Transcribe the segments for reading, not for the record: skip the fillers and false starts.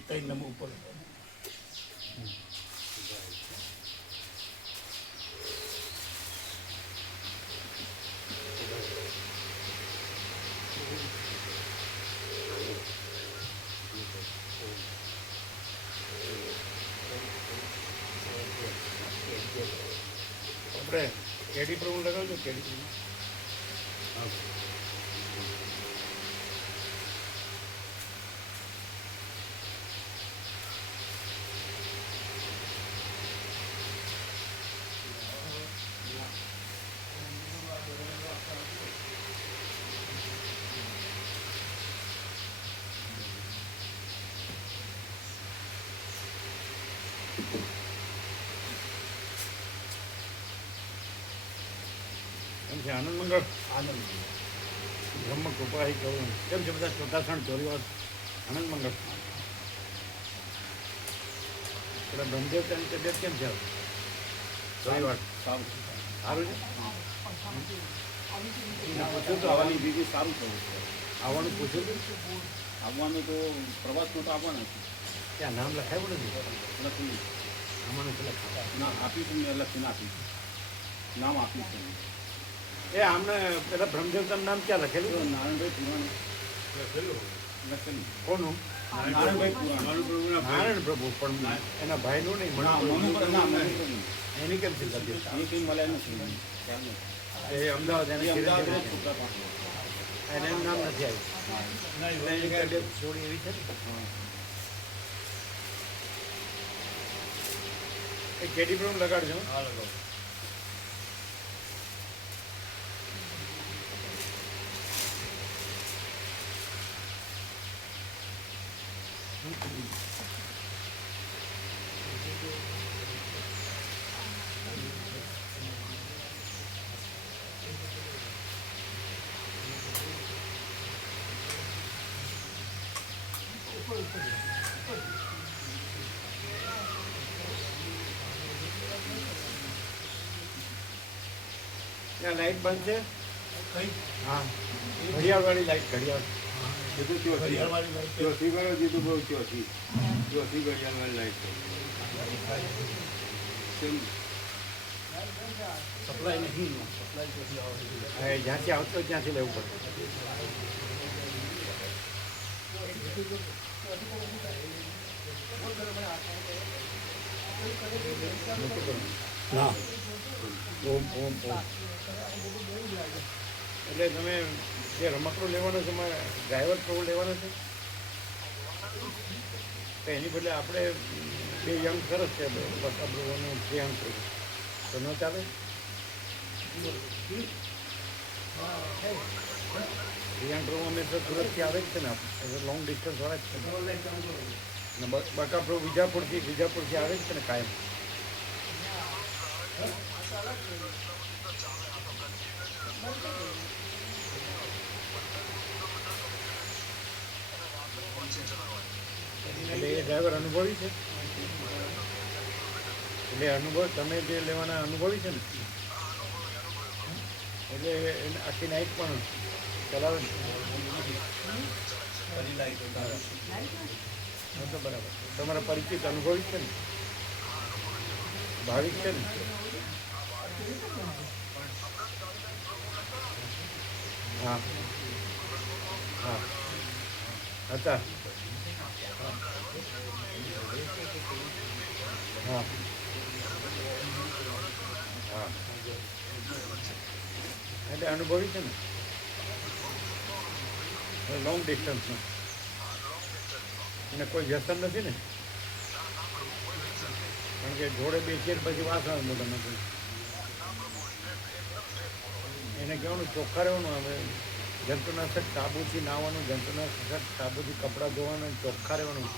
ત્રણ નંબર ઉપર આપણે કેડી પ્રભુ લગાવજો કેડી પ્રભુ આનંદ મંગળ આનંદ બ્રહ્મ કૃપા કહું કેમ છે બધા ચોથાસણ ચોરીવાર આનંદ મંગળ પેલા બ્રહ્મદેવ તેની તબિયત કેમ છે ચોરીવાર સારું સારું છે પૂછ્યું તો આવવાની બીજું સારું થયું છે આવવાનું પૂછ્યું હતું આવવાનું તો પ્રવાસમાં તો આવવાના છે ત્યાં નામ લખાયું નથી લખ્યું આમાંનું છે લખાય ના આપીશું મેં લખીને આપીશું નામ આપીશું એ આમને પેલા બ્રહ્મદેવતાનું નામ ક્યાં લખેલું નારાયણભાઈ પુરાણી લખેલું કોનું નારાયણ પ્રભુ પણ એના ભાઈનું નહીં એની કેમ છે એ કંઈ મળે નથી એ અમદાવાદ એને એનું નામ નથી આવ્યું છોડી એવી છે એ કેડી પ્રભુ લગાડજો હા લગાવો ત્યાં લાઈટ બંધ છે હા ઘડિયાળ વાળી લાઈટ ઘડિયાળ ઘડિયાળ વાળી લાઈટ ચોથી કરો જીતું બહુ ચોથી ઘડિયાળ વાળી લાઈટ સપ્લાય નહીં સપ્લાય જ્યાંથી આવતો ત્યાંથી લેવું પડે ના ઓમ ઓમ ઓમ એટલે તમે જે રમકડું લેવાનું છે એમાં ડ્રાઈવર પ્રભુ લેવાનો છે તો એની બદલે આપણે બે યંગ સરસ છે બકાબ્રુવાનું યંગ પ્રભુ તો ન ચાલે યંગ પ્રભુ અમે તો સુરતથી આવે જ છે ને લોંગ ડિસ્ટન્સ વાળા જ છે ને બકા પ્રભુ વિજાપુરથી આવે જ છે ને કાયમ એટલે એ ડ્રાઈવર અનુભવી છે એટલે અનુભવ તમે જે લેવાના અનુભવી છે ને એટલે એને આખી નાઈટ પણ ચલાવે ને તો બરાબર તમારા પરિચિત અનુભવી છે ને ભાવિક છે ને હા હા હતા હા હા એટલે અનુભવી છે ને લોંગ ડિસ્ટન્સમાં એને કોઈ વ્યસન નથી ને કારણ કે જોડે બેસીએ પછી વાસ આવે મોટા નથી એને કહેવાનું ચોખ્ખા રહેવાનું હવે જંતુનાશક સાબુથી નાહવાનું જંતુનાશક સાબુથી કપડાં ધોવાનું ચોખ્ખા રહેવાનું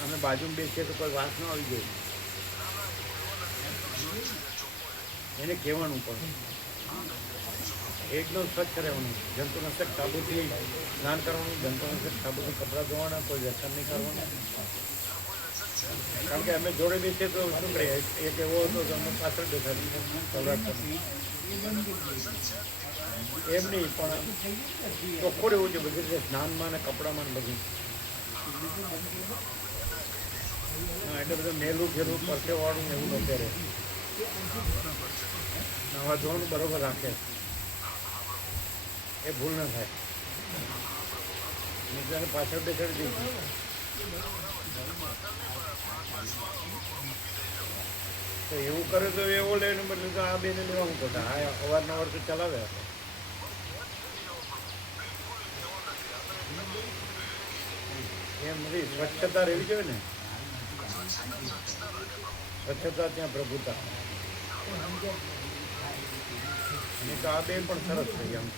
અમે બાજુમાં બેસીએ તો કોઈ વાસ ન આવી જાય એને કહેવાનું પણ એકદમ સ્વચ્છ રહેવાનું જંતુનાશક સાબુથી સ્નાન કરવાનું જંતુનાશક સાબુથી કપડાં ધોવાના કોઈ વ્યસન નહીં કરવાનું કારણ કે અમે જોડે બેસીએ તો શું કરીએ એક એવો હતો તો અમે પાછળ બેઠા કલાક એમ નહીં પણ ચોખ્ખું રહેવું છે બધું છે સ્નાનમાં ને કપડામાં ને બધું. હા એટલે બધું મેલું ફેરવું પરસેવાળું એવું ન પહેરે. નાવા ધોવાનું બરોબર રાખે એ ભૂલ ન થાય. બીજાને પાછળ બેસાડી દઈશું. તો એવું કરે તો એવો લઈને બદલે તો આ બેને લેવા હું ખોટા આ અવારનવાર તો ચલાવે આપણે. એમ નથી સ્વચ્છતા રહેવી જોઈએ ને. સ્વચ્છતા ત્યાં પ્રભુતા. અને તો આ બેન પણ સરસ થઈ આમ.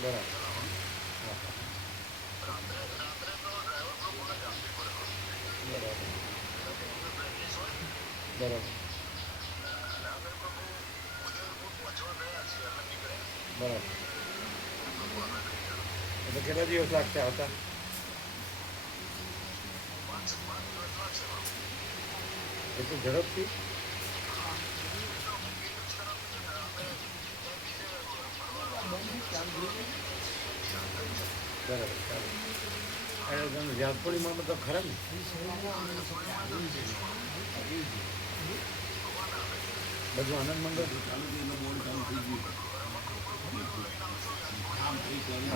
બરાબર બરાબર બરાબર. એટલે કેટલા દિવસ લાગશે આવતા? એટલું ઝડપથી? બરાબર ચાલો. એટલે તમે વ્યાસપોળીમાં તો ખરા ને? બધું આનંદ મંગળ ચાલુ થઈ એટલે બોર્ડ ચાલુ થઈ ગયું. આમ એક વાગે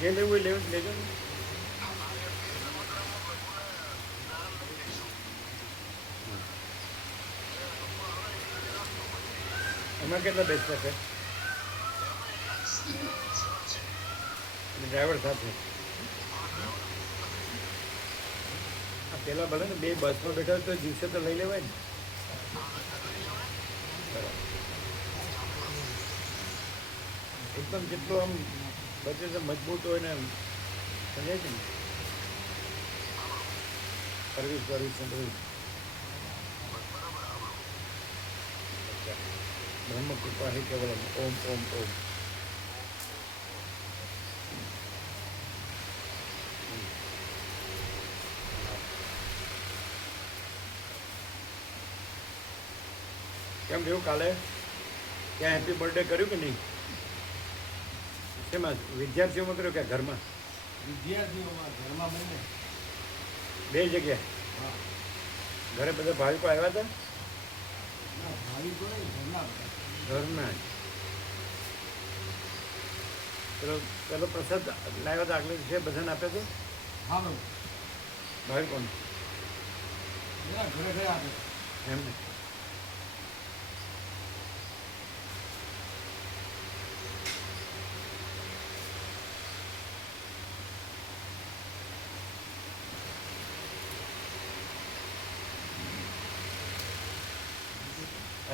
જે લેવું હોય લેવું લેજો ને. એમાં કેટલા બેસતા છે? ડ્રાઈવર સાથે પેલા ભલે ને બે બસમાં બેઠા તો દિવસે તો લઈ લેવાય ને. એકદમ જેટલું આમ બચે તો મજબૂત હોય ને સમજાય છે ને. સર્વિસ સર્વિસ બ્રહ્મ કૃપા હે કેવલમ ઓમ ઓમ ઓમ. કેમ રહ્યું કાલે? ત્યાં હેપી બર્થડે કર્યું કે નહીં? શેમાં વિદ્યાર્થીઓમાં કર્યું કે ઘરમાં? વિદ્યાર્થીઓમાં ઘરમાં બંને બે જગ્યાએ. હા ઘરે બધા ભાવિકો આવ્યા હતા? ભાવિકો નહીં ઘરના ઘરના જ. પેલો પ્રસાદ લાવ્યો હતો આગલે દિવસે બધાને આપ્યો હતો? હા બરાબર ભાવિકોને ઘરે ઘરે આપે એમને.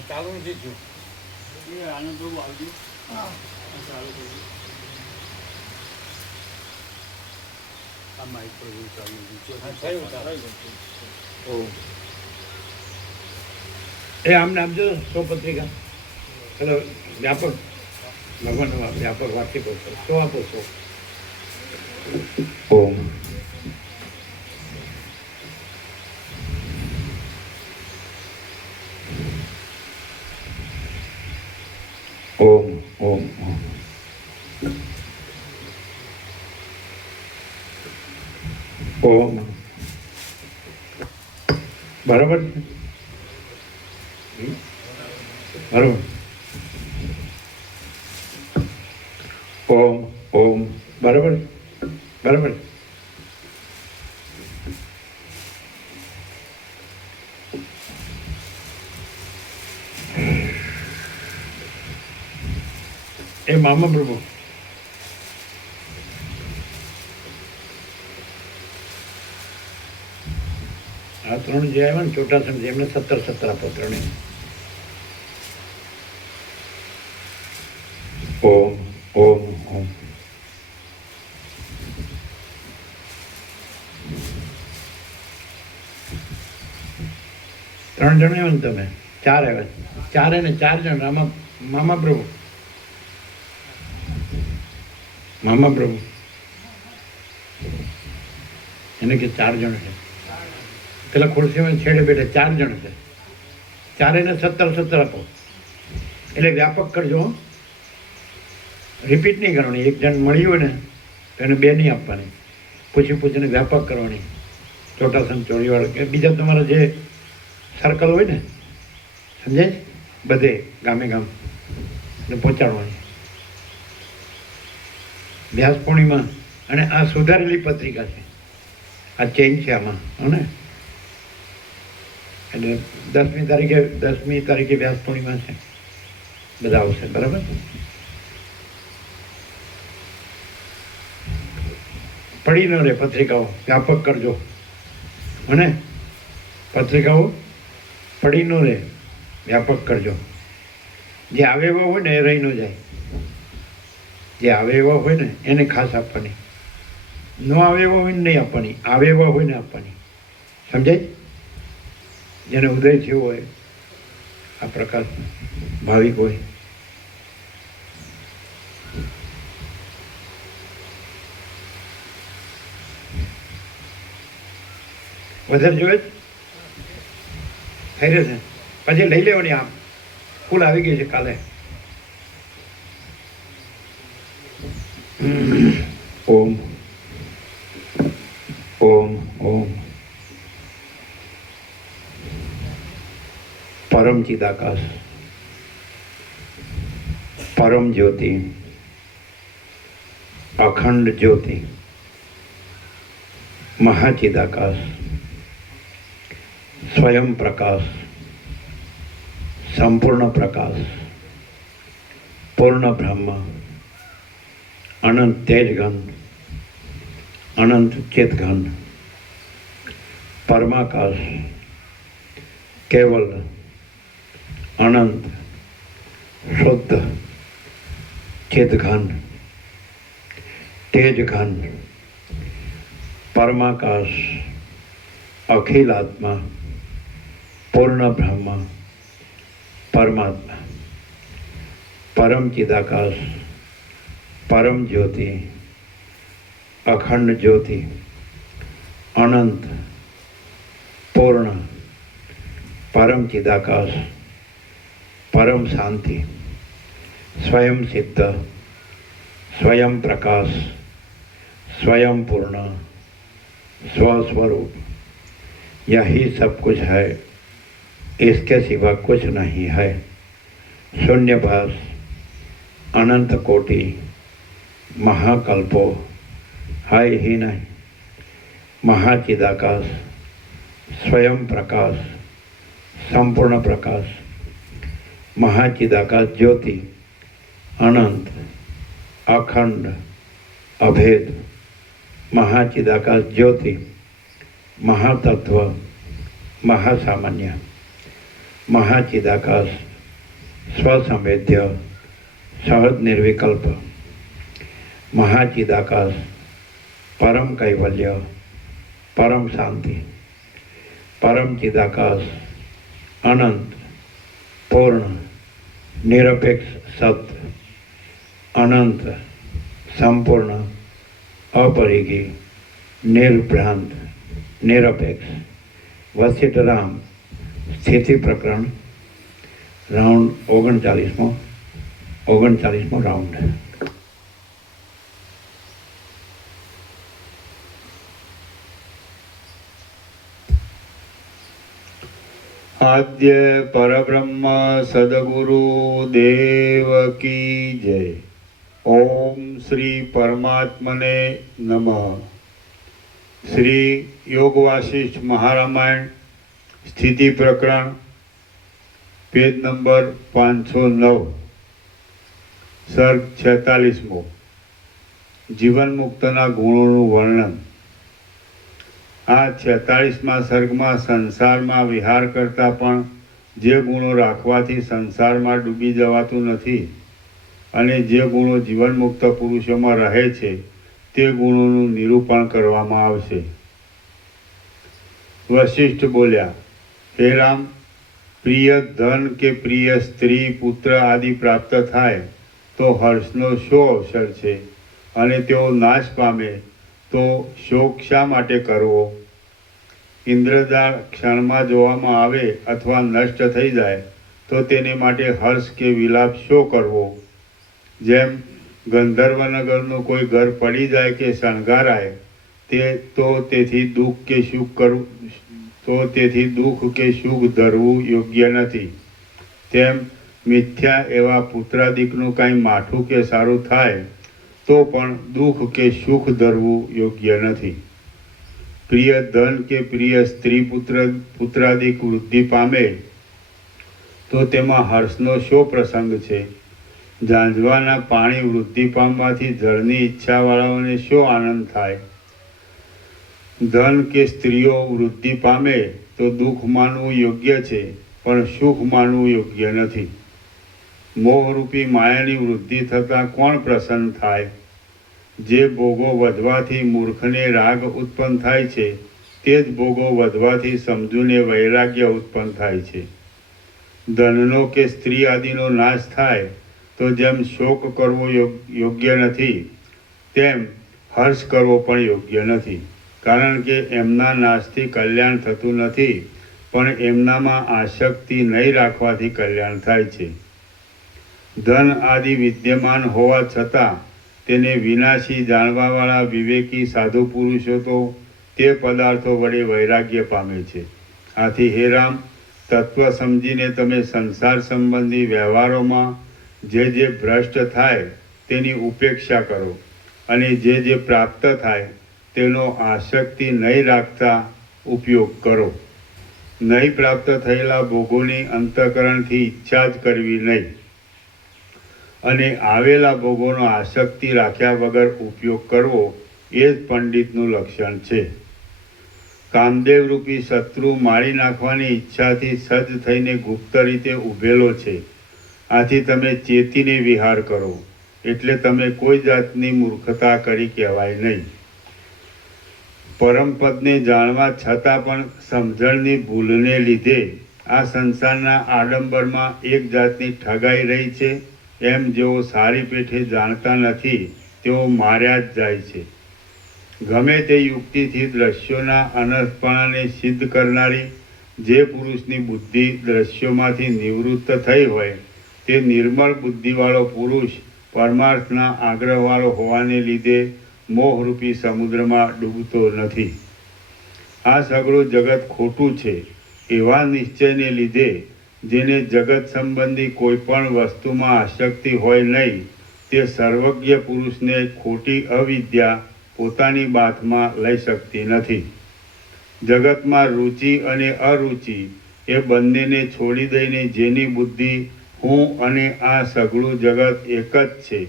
ચાલુ નથી થયું. એ આનંદ બહુ આવજો. ચાલુ થયું આ માઇક પર એવું ચાલુ થયું એ આમને આપજો સો પત્રિકા. ચલો વ્યાપક ભગવાન વ્યાપક વાર્ષિક સો આપો સો. ઓમ ઓમ ઓમ ઓમ. બરાબર બરાબર. ઓમ ઓમ બરાબર બરાબર. એ મામા પ્રભુ આ ત્રણ જે આવ્યા ને ચોટાસન એમને 17 આપો ત્રણે. ઓમ ઓમ ઓમ. ત્રણ જણ આવ્યા ને તમે, 4 આવ્યા, 4 ને 4 જણ. આમાં મામા પ્રભુ, મામા પ્રભુ એને કે 4 જણ છે. પેલા ખુરશીમાં છેડે બેઠે 4 જણ છે. 4 ને 17 આપો. એટલે વ્યાપક કરજો, રિપીટ નહીં કરવાની. એક જણ મળ્યું હોય ને તો એને 2 નહીં આપવાની, પૂછીને વ્યાપક કરવાની. ચોટાસન ચોરીવાળા કે બીજા તમારા જે સર્કલ હોય ને, સમજાય, બધે ગામે ગામ ને પહોંચાડવાની. વ્યાસ પૂર્ણિમા અને આ સુધારેલી પત્રિકા છે, આ ચેન્જ છે આમાં, ને એટલે 10મી તારીખે વ્યાસ પૂર્ણિમા છે. બધા આવશે, બરાબર. પડી ન રહે પત્રિકાઓ, વ્યાપક કરજો. અને પત્રિકાઓ પડી ન રહે, વ્યાપક કરજો. જે આવે એવા હોય ને એ રહી ન જાય. જે આવે એવા હોય ને એને ખાસ આપવાની, ન આવે એવા હોય ને નહીં આપવાની, આવે એવા હોય ને આપવાની. સમજાય? જેને ઉદય થયો હોય, આ પ્રકાશ ભાવિક હોય. વધારે જોઈએ થઈ રહેશે, પછી લઈ લેવાની. આમ ફૂલ આવી ગઈ છે કાલે. ઓમ ઓમ ઓમ. પરમ ચિદાકાશ, પરમ જ્યોતિ, અખંડ જ્યોતિ, મહાચિદાકાશ, સ્વયં પ્રકાશ, સંપૂર્ણ પ્રકાશ, પૂર્ણ બ્રહ્મ, અનંત તેજઘન, અનંત ચેતઘન, પરમાકાશ, કેવલ, અનંત, શુદ્ધ, ચેતઘન, તેજઘન, પરમાકાશ, અખિલ આત્મા, પૂર્ણ બ્રહ્મ, પરમાત્મા, પરમ ચિદાકાશ, પરમ જ્યોતિ, અખંડ જ્યોતિ, અનંત, પૂર્ણ, પરમ ચિદાકાશ, પરમ શાંતિ, સ્વયં સિદ્ધ, સ્વયં પ્રકાશ, स्वयं पूर्ण, स्वस्वरूप, यही सब कुछ है, इसके सिवा कुछ नहीं है. शून्यभास, अनंत कोटि, महाकल्पो है ही नहीं. महाचिदाकाश, स्वयं प्रकाश, संपूर्ण प्रकाश, महाचिदाकाश ज्योति, अनंत, अखंड, अभेद, महाचिदाकाश ज्योति, महातत्व, महासामान्य, महाचिदाकाश, स्वसंवेद्य, सहज निर्विकल्प, महाचिदाकाश, परम कैवल्य, परम शांति, परम चिदाकाश, अनंत, पूर्ण, निरपेक्ष सत्य, अनंत, संपूर्ण, अपरिगी, निर्भ्रांत, निरपेक्ष. वशिष्ठ राम स्थिति प्रकरण राउंड 39मो राउंड. आद्य परब्रह्म सद्गुरु देव की जय. ओम श्री परमात्मने नमः. श्री योग वासिष्ठ महारामायण स्थिति प्रकरण पेज नंबर 509 सर्ग 46मो जीवन मुक्तना गुणों वर्णन. આ 46મા સર્ગમાં સંસારમાં વિહાર કરતા પણ જે ગુણો રાખવાથી સંસારમાં ડૂબી જવાતું નથી અને જે ગુણો જીવનમુક્ત પુરુષોમાં રહે છે તે ગુણોનું નિરૂપણ કરવામાં આવશે. વશિષ્ઠ બોલ્યા, હે રામ, પ્રિય ધન કે પ્રિય સ્ત્રી પુત્ર આદિ પ્રાપ્ત થાય તો હર્ષનો શો અવસર છે, અને તેઓ નાશ પામે તો શોક શા માટે કરવો? ઇન્દ્રજાળ ક્ષણમાં જોવામાં આવે અથવા નષ્ટ થઈ જાય તો તેને માટે હર્ષ કે વિલાપ શો કરવો? જેમ ગંધર્વનગરનું કોઈ ઘર પડી જાય કે શણગારાય તેથી દુઃખ કે સુખ ધરવું યોગ્ય નથી, તેમ મિથ્યા એવા પુત્રાદિકનું કાંઈ માઠું કે સારું થાય તો પણ દુઃખ કે સુખ ધરવું યોગ્ય નથી. પ્રિય ધન કે પ્રિય સ્ત્રી પુત્રાદિક વૃદ્ધિ પામે તો તેમાં હર્ષનો શો પ્રસંગ છે? ઝાંઝવાના પાણી વૃદ્ધિ પામવાથી જળની ઈચ્છાવાળાઓને શો આનંદ થાય? ધન કે સ્ત્રીઓ વૃદ્ધિ પામે તો દુઃખ માનવું યોગ્ય છે, પણ સુખ માનવું યોગ્ય નથી. મોહરૂપી માયાની વૃદ્ધિ થતાં કોણ પ્રસન્ન થાય? જે ભોગો વધવાથી મૂર્ખને રાગ ઉત્પન્ન થાય છે તે જ ભોગો વધવાથી સમજૂને વૈરાગ્ય ઉત્પન્ન થાય છે. ધનનો કે સ્ત્રી આદિનો નાશ થાય તો જેમ શોક કરવો યોગ્ય નથી તેમ હર્ષ કરવો પણ યોગ્ય નથી, કારણ કે એમના નાશથી કલ્યાણ થતું નથી, પણ એમનામાં આસક્તિ નહીં રાખવાથી કલ્યાણ થાય છે. ધન આદિ વિદ્યમાન હોવા છતાં તેને વિનાશી જાણવાવાળા વિવેકી સાધુ પુરુષો તો તે પદાર્થો વડે વૈરાગ્ય પામે છે. આથી હે રામ, તત્વ સમજીને તમે સંસાર સંબંધી વ્યવહારોમાં જે ભ્રષ્ટ થાય તેની ઉપેક્ષા કરો, અને જે પ્રાપ્ત થાય તેનો આસક્તિ નહીં રાખતા ઉપયોગ કરો. નહીં પ્રાપ્ત થયેલા ભોગોની અંતઃકરણથી ઈચ્છા જ કરવી નહીં, અને આવેલા ભોગોનો આસક્તિ રાખ્યા વગર ઉપયોગ કરવો એ જ પંડિતનું લક્ષણ છે. કામદેવ રૂપી શત્રુ મારી નાખવાની ઈચ્છાથી સજ્જ થઈને ગુપ્ત રીતે ઊભેલો છે. આથી તમે ચેતીને વિહાર કરો, એટલે તમે કોઈ જાતની મૂર્ખતા કરી કહેવાય નહીં. પરમપદને જાણવા છતાં પણ સમજણની ભૂલને લીધે આ સંસારના આડંબરમાં એક જાતની ઠગાઈ રહી છે, એમ જેઓ સારી પેઠે જાણતા નથી તેઓ માર્યા જ જાય છે. ગમે તે યુક્તિથી દ્રશ્યોના અનર્થપણાને સિદ્ધ કરનારી જે પુરુષની બુદ્ધિ દ્રશ્યોમાંથી નિવૃત્ત થઈ હોય તે નિર્મળ બુદ્ધિવાળો પુરુષ પરમાર્થના આગ્રહવાળો હોવાને લીધે મોહરૂપી સમુદ્રમાં ડૂબતો નથી. આ સગળું જગત ખોટું છે એવા નિશ્ચયને લીધે જેને જગત સંબંધી કોઈ પણ વસ્તુમાં આસક્તિ હોય નહીં તે સર્વજ્ઞ પુરુષને ખોટી અવિદ્યા પોતાની બાથમાં લઈ શકતી નથી. જગતમાં રુચિ અને અરુચિ એ બંનેને છોડી દઈને જેની બુદ્ધિ હું અને આ સઘળું જગત એક જ છે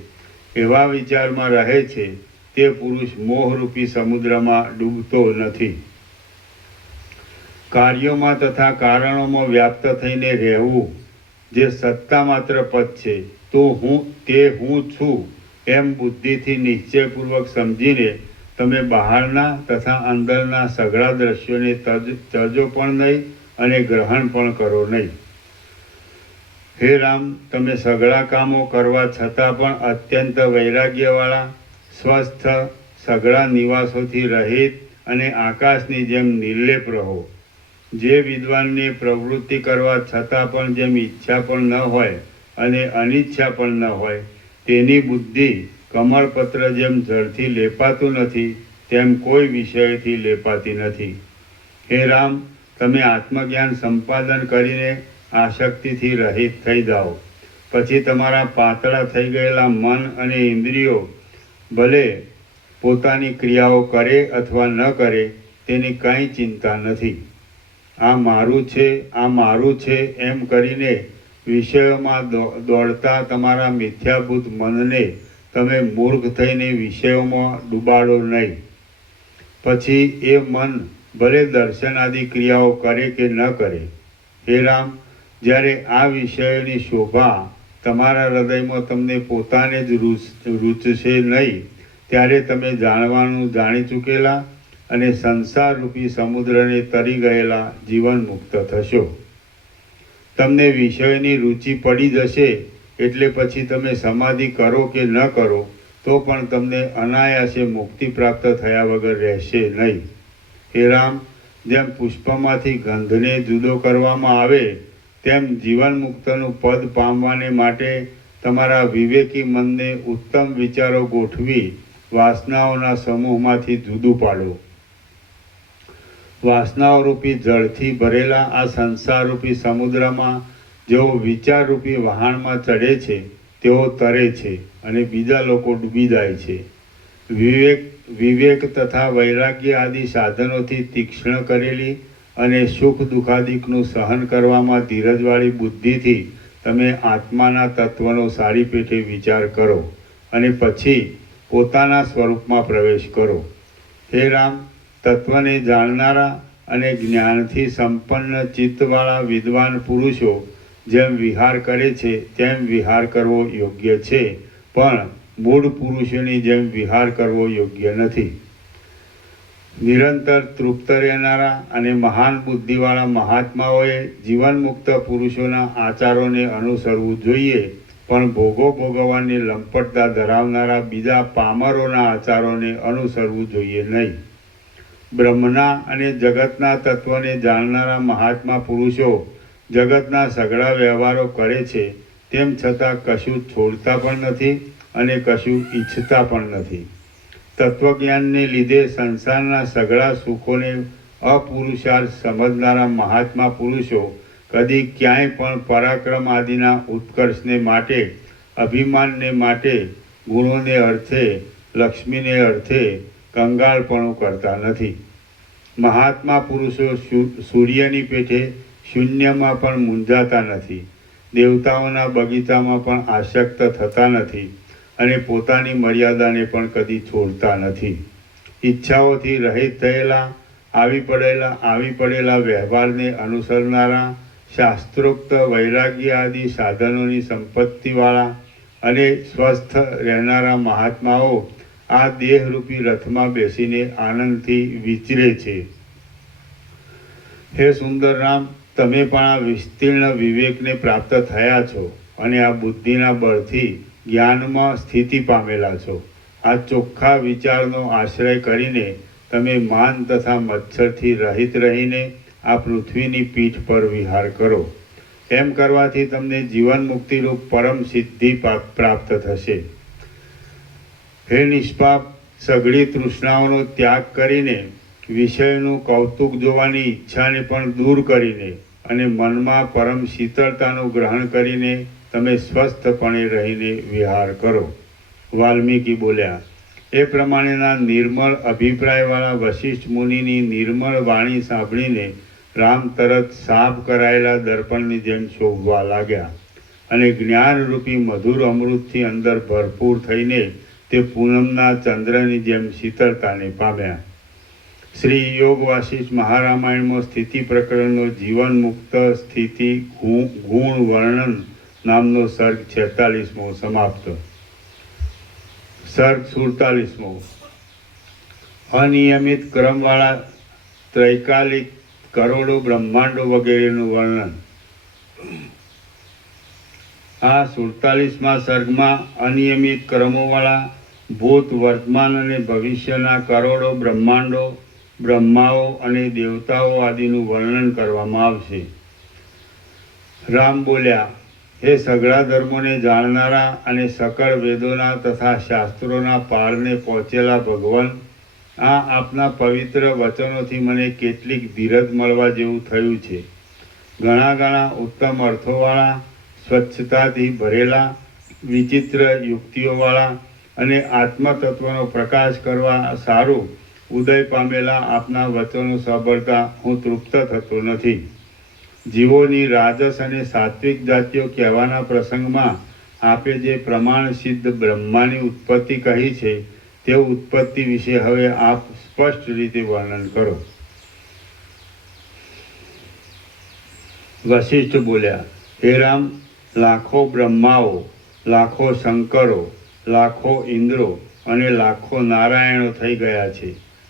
એવા વિચારમાં રહે છે તે પુરુષ મોહરૂપી સમુદ્રમાં ડૂબતો નથી. કાર્યોમાં તથા કારણોમાં વ્યાપ્ત થઈને રહેવું જે સત્તા માત્ર પદ છે તે હું છું એમ બુદ્ધિથી નિશ્ચયપૂર્વક સમજીને તમે બહારના તથા અંદરના સઘળા દ્રશ્યોને તજો પણ નહીં અને ગ્રહણ પણ કરો નહીં. હે રામ, તમે સઘળા કામો કરવા છતાં પણ અત્યંત વૈરાગ્યવાળા, સ્વસ્થ, સઘળા નિવાસોથી રહિત અને આકાશની જેમ નિર્લેપ રહો. જે વિદ્વાનને પ્રવૃત્તિ કરવા છતાં પણ જેમ ઈચ્છા પણ ન હોય અને અનિચ્છા પણ ન હોય તેની બુદ્ધિ કમળપત્ર જેમ જળથી લેપાતું નથી તેમ કોઈ વિષયથી લેપાતી નથી. હે રામ, તમે આત્મજ્ઞાન સંપાદન કરીને આસક્તિથી રહિત થઈ જાઓ. પછી તમારા પાતળા થઈ ગયેલા મન અને ઇન્દ્રિયો ભલે પોતાની ક્રિયાઓ કરે અથવા ન કરે તેની કંઈ ચિંતા નથી. આ મારું છે એમ કરીને વિષયોમાં દોડતા તમારા મિથ્યાભૂત મનને તમે મૂર્ખ થઈને વિષયોમાં ડૂબાડો નહીં. પછી એ મન ભલે દર્શન આદિ ક્રિયાઓ કરે કે ન કરે. હે રામ, જ્યારે આ વિષયોની શોભા તમારા હૃદયમાં તમને પોતાને જ રૂચશે નહીં, ત્યારે તમે જાણવાનું જાણી ચૂકેલા અને સંસારરૂપી સમુદ્રને તરી ગયેલા જીવન મુક્ત થશો. તમને વિષયની રુચિ પડી જશે એટલે પછી તમે સમાધિ કરો કે ન કરો તો પણ તમને અનાયાસે મુક્તિ પ્રાપ્ત થયા વગર રહેશે નહીં. હે રામ, જેમ પુષ્પમાંથી ગંધને જુદો કરવામાં આવે તેમ જીવન મુક્તનું પદ પામવાને માટે તમારા વિવેકી મનને ઉત્તમ વિચારો ગોઠવી વાસનાઓના સમૂહમાંથી જુદું પાડો. વાસનાઓરૂપી જળથી ભરેલા આ સંસારરૂપી સમુદ્રમાં જેઓ વિચારરૂપી વહાણમાં ચડે છે તેઓ તરે છે અને બીજા લોકો ડૂબી જાય છે. વિવેક તથા વૈરાગ્ય આદિ સાધનોથી તીક્ષ્ણ કરેલી અને સુખ દુઃખાદિકનું સહન કરવામાં ધીરજવાળી બુદ્ધિથી તમે આત્માના તત્વનો સારી પેઠે વિચાર કરો અને પછી પોતાના સ્વરૂપમાં પ્રવેશ કરો. હે રામ, તત્વને જાણનારા અને જ્ઞાનથી સંપન્ન ચિત્તવાળા વિદ્વાન પુરુષો જેમ વિહાર કરે છે તેમ વિહાર કરવો યોગ્ય છે, પણ મૂળ પુરુષોની જેમ વિહાર કરવો યોગ્ય નથી. નિરંતર તૃપ્ત રહેનારા અને મહાન બુદ્ધિવાળા મહાત્માઓએ જીવન મુક્ત પુરુષોના આચારોને અનુસરવું જોઈએ, પણ ભોગો ભોગવવાની લંપટતા ધરાવનારા બીજા પામરોના આચારોને અનુસરવું જોઈએ નહીં. બ્રહ્મના અને જગતના તત્વને જાણનારા મહાત્મા પુરુષો જગતના સઘળા વ્યવહારો કરે છે, તેમ છતાં કશું છોડતા પણ નથી અને કશું ઈચ્છતા પણ નથી. તત્વજ્ઞાનને લીધે સંસારના સઘળા સુખોને અપુરુષાર્થ સમજનારા મહાત્મા પુરુષો કદી ક્યાંય પણ પરાક્રમ આદિના ઉત્કર્ષને માટે, અભિમાનને માટે, ગુણોને અર્થે, લક્ષ્મીને અર્થે કંગાળપણું કરતા નથી. મહાત્મા પુરુષો સૂર્યની પેઠે શૂન્યમાં પણ મૂંઝાતા નથી, દેવતાઓના બગીચામાં પણ આસક્ત થતા નથી અને પોતાની મર્યાદાને પણ કદી છોડતા નથી. ઈચ્છાઓથી રહિત થયેલા આવી પડેલા વ્યવહારને અનુસરનારા, શાસ્ત્રોક્ત વૈરાગ્ય આદિ સાધનોની સંપત્તિવાળા અને સ્વસ્થ રહેનારા મહાત્માઓ આ દેહરૂપી રથમાં બેસીને આનંદથી વિચરે છે. હે સુંદર રામ, તમે પણ આ વિસ્તીર્ણ વિવેકને પ્રાપ્ત થયા છો અને આ બુદ્ધિના બળથી જ્ઞાનમાં સ્થિતિ પામેલા છો. આ ચોખ્ખા વિચારનો આશ્રય કરીને તમે માન તથા મચ્છરથી રહિત રહીને આ પૃથ્વીની પીઠ પર વિહાર કરો. એમ કરવાથી તમને જીવન મુક્તિરૂપ પરમ સિદ્ધિ પ્રાપ્ત થશે. હે નિષ્પાપ, સઘળી તૃષ્ણાઓનો ત્યાગ કરીને, વિષયનું કૌતુક જોવાની ઈચ્છાને પણ દૂર કરીને અને મનમાં પરમ શીતળતાનું ગ્રહણ કરીને તમે સ્વસ્થપણે રહીને વિહાર કરો. વાલ્મીકી બોલ્યા. એ પ્રમાણેના નિર્મળ અભિપ્રાયવાળા વશિષ્ઠ મુનિની નિર્મળ વાણી સાંભળીને રામ તરત સાફ કરાયેલા દર્પણની જેમ શોભવા લાગ્યા અને જ્ઞાનરૂપી મધુર અમૃતથી અંદર ભરપૂર થઈને તે પૂનમના ચંદ્રની જેમ શીતળતાને પામ્યા. શ્રી યોગ વાસિષ્ઠ મહારામાયણમાં સ્થિતિ પ્રકરણનો જીવન મુક્ત સ્થિતિ ગુણ વર્ણન નામનો સર્ગ 46મો સમાપ્ત. સર્ગ 47મો. અનિયમિત ક્રમવાળા ત્રૈકાલિક કરોડો બ્રહ્માંડો વગેરેનું વર્ણન. આ 47મા સર્ગમાં અનિયમિત ક્રમોવાળા ભૂત, વર્તમાન અને ભવિષ્યના કરોડો બ્રહ્માંડો, બ્રહ્માઓ અને દેવતાઓ આદિનું વર્ણન કરવામાં આવશે. રામ બોલ્યા. હે સઘળા ધર્મોને જાણનારા અને સકળ વેદોના તથા શાસ્ત્રોના પારને પહોંચેલા ભગવાન, આ આપના પવિત્ર વચનોથી મને કેટલીક ધીરજ મળવા જેવું થયું છે. ઘણા ઉત્તમ અર્થોવાળા, સ્વચ્છતાથી ભરેલા, વિચિત્ર યુક્તિઓવાળા અને આત્મતત્વનો પ્રકાશ કરવા સારું ઉદય પામેલા આપના વચનો સાંભળતા હું તૃપ્ત થતો નથી. જીવોની રાજસ અને સાત્વિક જાતિઓ કહેવાના પ્રસંગમાં આપે જે પ્રમાણ સિદ્ધ બ્રહ્માની ઉત્પત્તિ કહી છે તે ઉત્પત્તિ વિશે હવે આપ સ્પષ્ટ રીતે વર્ણન કરો. વશિષ્ઠ બોલ્યા, હે રામ, લાખો બ્રહ્માઓ, લાખો શંકરો, લાખો ઇન્દ્રો અને લાખો નારાયણો થઈ ગયા છે.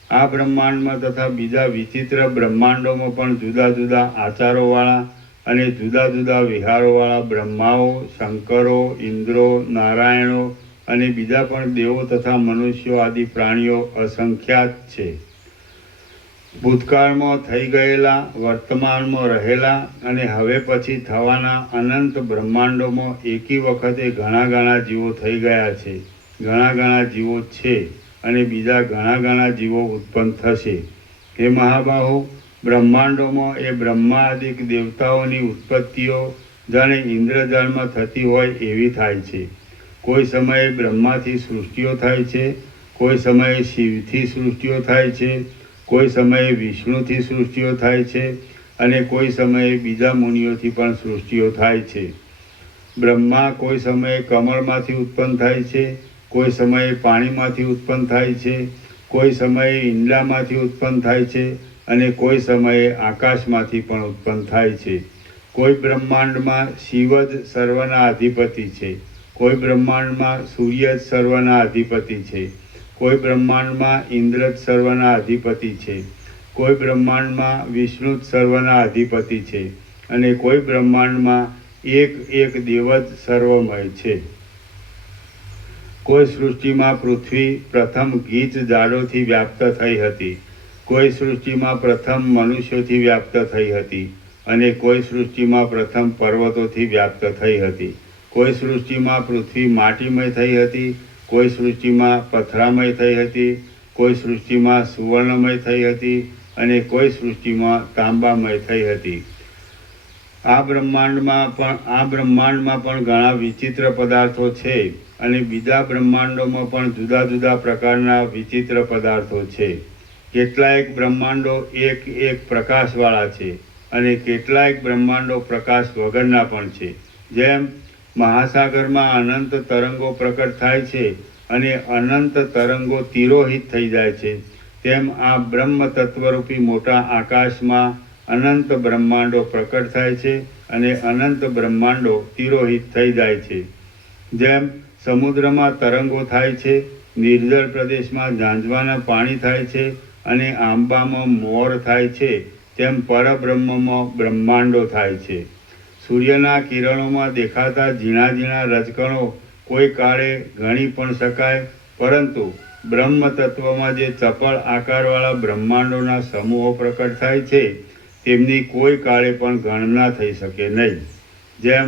આ બ્રહ્માંડમાં તથા બીજા વિચિત્ર બ્રહ્માંડોમાં પણ જુદા જુદા આચારોવાળા અને જુદા જુદા વિહારોવાળા બ્રહ્માઓ, શંકરો, ઇન્દ્રો, નારાયણો અને બીજા પણ દેવો તથા મનુષ્યો આદિ પ્રાણીઓ અસંખ્યાત છે. ભૂતકાળમાં થઈ ગયેલા, વર્તમાનમાં રહેલા અને હવે પછી થવાના અનંત બ્રહ્માંડોમાં એકી વખતે ઘણા ઘણા જીવો થઈ ગયા છે, ઘણા ઘણા જીવો છે અને બીજા ઘણા ઘણા જીવો ઉત્પન્ન થશે. હે મહાબાહુ, બ્રહ્માંડોમાં એ બ્રહ્માદિક દેવતાઓની ઉત્પત્તિઓ જાણે ઇન્દ્રજાળમાં થતી હોય એવી થાય છે. કોઈ સમયે બ્રહ્માથી સૃષ્ટિઓ થાય છે, કોઈ સમયે શિવથી સૃષ્ટિઓ થાય છે, કોઈ સમયે વિષ્ણુથી સૃષ્ટિઓ થાય છે અને કોઈ સમયે બીજા મુનિઓથી પણ સૃષ્ટિઓ થાય છે. બ્રહ્મા કોઈ સમયે કમળમાંથી ઉત્પન્ન થાય છે, કોઈ સમયે પાણીમાંથી ઉત્પન્ન થાય છે, કોઈ સમયે ઈંડામાંથી ઉત્પન્ન થાય છે અને કોઈ સમયે આકાશમાંથી પણ ઉત્પન્ન થાય છે. કોઈ બ્રહ્માંડમાં શિવ જ સર્વના અધિપતિ છે, કોઈ બ્રહ્માંડમાં સૂર્ય જ સર્વના અધિપતિ છે, કોઈ બ્રહ્માંડમાં ઇન્દ્ર જ સર્વના અધિપતિ છે, કોઈ બ્રહ્માંડમાં વિષ્ણુ જ સર્વના અધિપતિ છે અને કોઈ બ્રહ્માંડમાં એક એક દેવ જ સર્વમય છે. કોઈ સૃષ્ટિમાં પૃથ્વી પ્રથમ ગીચ ઝાડોથી વ્યાપ્ત થઈ હતી, કોઈ સૃષ્ટિમાં પ્રથમ મનુષ્યોથી વ્યાપ્ત થઈ હતી અને કોઈ સૃષ્ટિમાં પ્રથમ પર્વતોથી વ્યાપ્ત થઈ હતી. કોઈ સૃષ્ટિમાં પૃથ્વી માટીમય થઈ હતી, કોઈ સૃષ્ટિમાં પથરામય થઈ હતી, કોઈ સૃષ્ટિમાં સુવર્ણમય થઈ હતી અને કોઈ સૃષ્ટિમાં તાંબામય થઈ હતી. આ બ્રહ્માંડમાં પણ ઘણા વિચિત્ર પદાર્થો છે અને બીજા બ્રહ્માંડોમાં પણ જુદા જુદા પ્રકારના વિચિત્ર પદાર્થો છે. કેટલાયક બ્રહ્માંડો એક એક પ્રકાશવાળા છે અને કેટલાયક બ્રહ્માંડો પ્રકાશ વગરના પણ છે. જેમ મહાસાગરમાં અનંત તરંગો પ્રકટ થાય છે અને અનંત તરંગો તિરોહિત થઈ જાય છે, તેમ આ બ્રહ્મ તત્વરૂપી મોટા આકાશમાં અનંત બ્રહ્માંડો પ્રકટ થાય છે અને અનંત બ્રહ્માંડો તિરોહિત થઈ જાય છે. જેમ સમુદ્રમાં તરંગો થાય છે, નિર્જળ પ્રદેશમાં ઝાંઝવાના પાણી થાય છે અને આંબામાં મોર થાય છે, તેમ પરબ્રહ્મમાં બ્રહ્માંડો થાય છે. સૂર્યના કિરણોમાં દેખાતા ઝીણા ઝીણા રજકણો કોઈ કાળે ગણી પણ શકાય, પરંતુ બ્રહ્મ તત્વમાં જે ચપળ આકારવાળા બ્રહ્માંડોના સમૂહો પ્રકટ થાય છે તેમની કોઈ કાળે પણ ગણના થઈ શકે નહીં. જેમ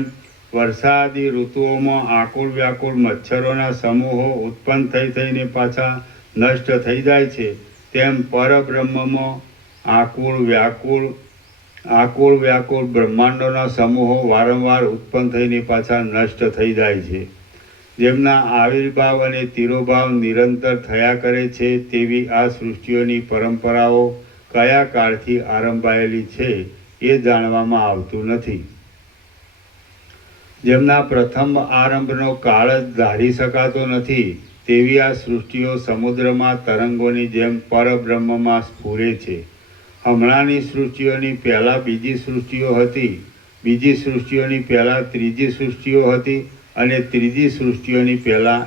વર્ષાદી ઋતુઓમાં આકુળ વ્યાકુળ મચ્છરોના સમૂહો ઉત્પન્ન થઈને પાછા નષ્ટ થઈ જાય છે, તેમ પરબ્રહ્મમાં આકુળ વ્યાકુળ બ્રહ્માંડોના સમૂહો વારંવાર ઉત્પન્ન થઈને પાછા નષ્ટ થઈ જાય છે. જેમના આવિર્ભાવ અને તિરોભાવ નિરંતર થયા કરે છે તેવી આ સૃષ્ટિઓની પરંપરાઓ કયા કાળથી આરંભાયેલી છે એ જાણવામાં આવતું નથી. જેમના પ્રથમ આરંભનો કાળ જ ધારી શકાતો નથી તેવી આ સૃષ્ટિઓ સમુદ્રમાં તરંગોની જેમ પરબ્રહ્મમાં સ્ફુરે છે. હમણાંની સૃષ્ટિઓની પહેલાં બીજી સૃષ્ટિઓ હતી, બીજી સૃષ્ટિઓની પહેલાં ત્રીજી સૃષ્ટિઓ હતી અને ત્રીજી સૃષ્ટિઓની પહેલાં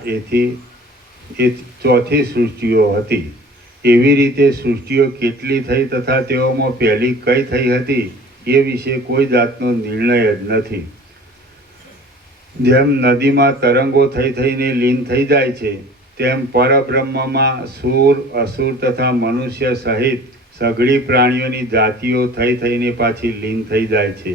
ચોથી સૃષ્ટિઓ હતી. એવી રીતે સૃષ્ટિઓ કેટલી થઈ તથા તેઓમાં પહેલી કઈ થઈ હતી એ વિશે કોઈ જાતનો નિર્ણય જ નથી. જેમ નદીમાં તરંગો થઈને લીન થઈ જાય છે, તેમ પરબ્રહ્મમાં સૂર, અસુર તથા મનુષ્ય સહિત સઘળી પ્રાણીઓની જાતિઓ થઈને પાછી લીન થઈ જાય છે.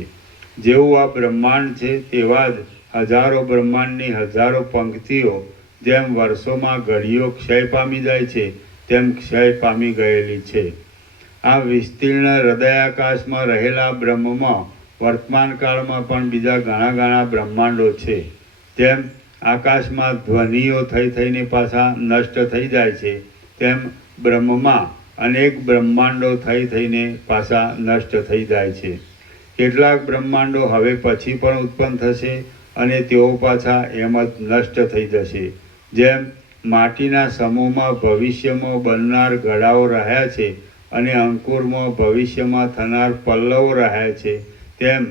જેવું આ બ્રહ્માંડ છે તેવા જ હજારો બ્રહ્માંડની હજારો પંક્તિઓ જેમ વર્ષોમાં ઘડીઓ ક્ષય પામી જાય છે તેમ ક્ષય પામી ગયેલી છે. આ વિસ્તીર્ણ હૃદયાકાશમાં રહેલા બ્રહ્મમાં વર્તમાન કાળમાં પણ બીજા ઘણા ઘણા બ્રહ્માંડો છે. જેમ આકાશમાં ધ્વનિઓ થઈને પાછા નષ્ટ થઈ જાય છે, તેમ બ્રહ્મમાં અનેક બ્રહ્માંડો થઈને પાછા નષ્ટ થઈ જાય છે. કેટલાક બ્રહ્માંડો હવે પછી પણ ઉત્પન્ન થશે અને તેઓ પાછા એમ જ નષ્ટ થઈ જશે. જેમ માટીના સમૂહમાં ભવિષ્યમાં બનનાર ઘડાઓ રહ્યા છે અને અંકુરમાં ભવિષ્યમાં થનાર પલ્લવો રહ્યા છે, તેમ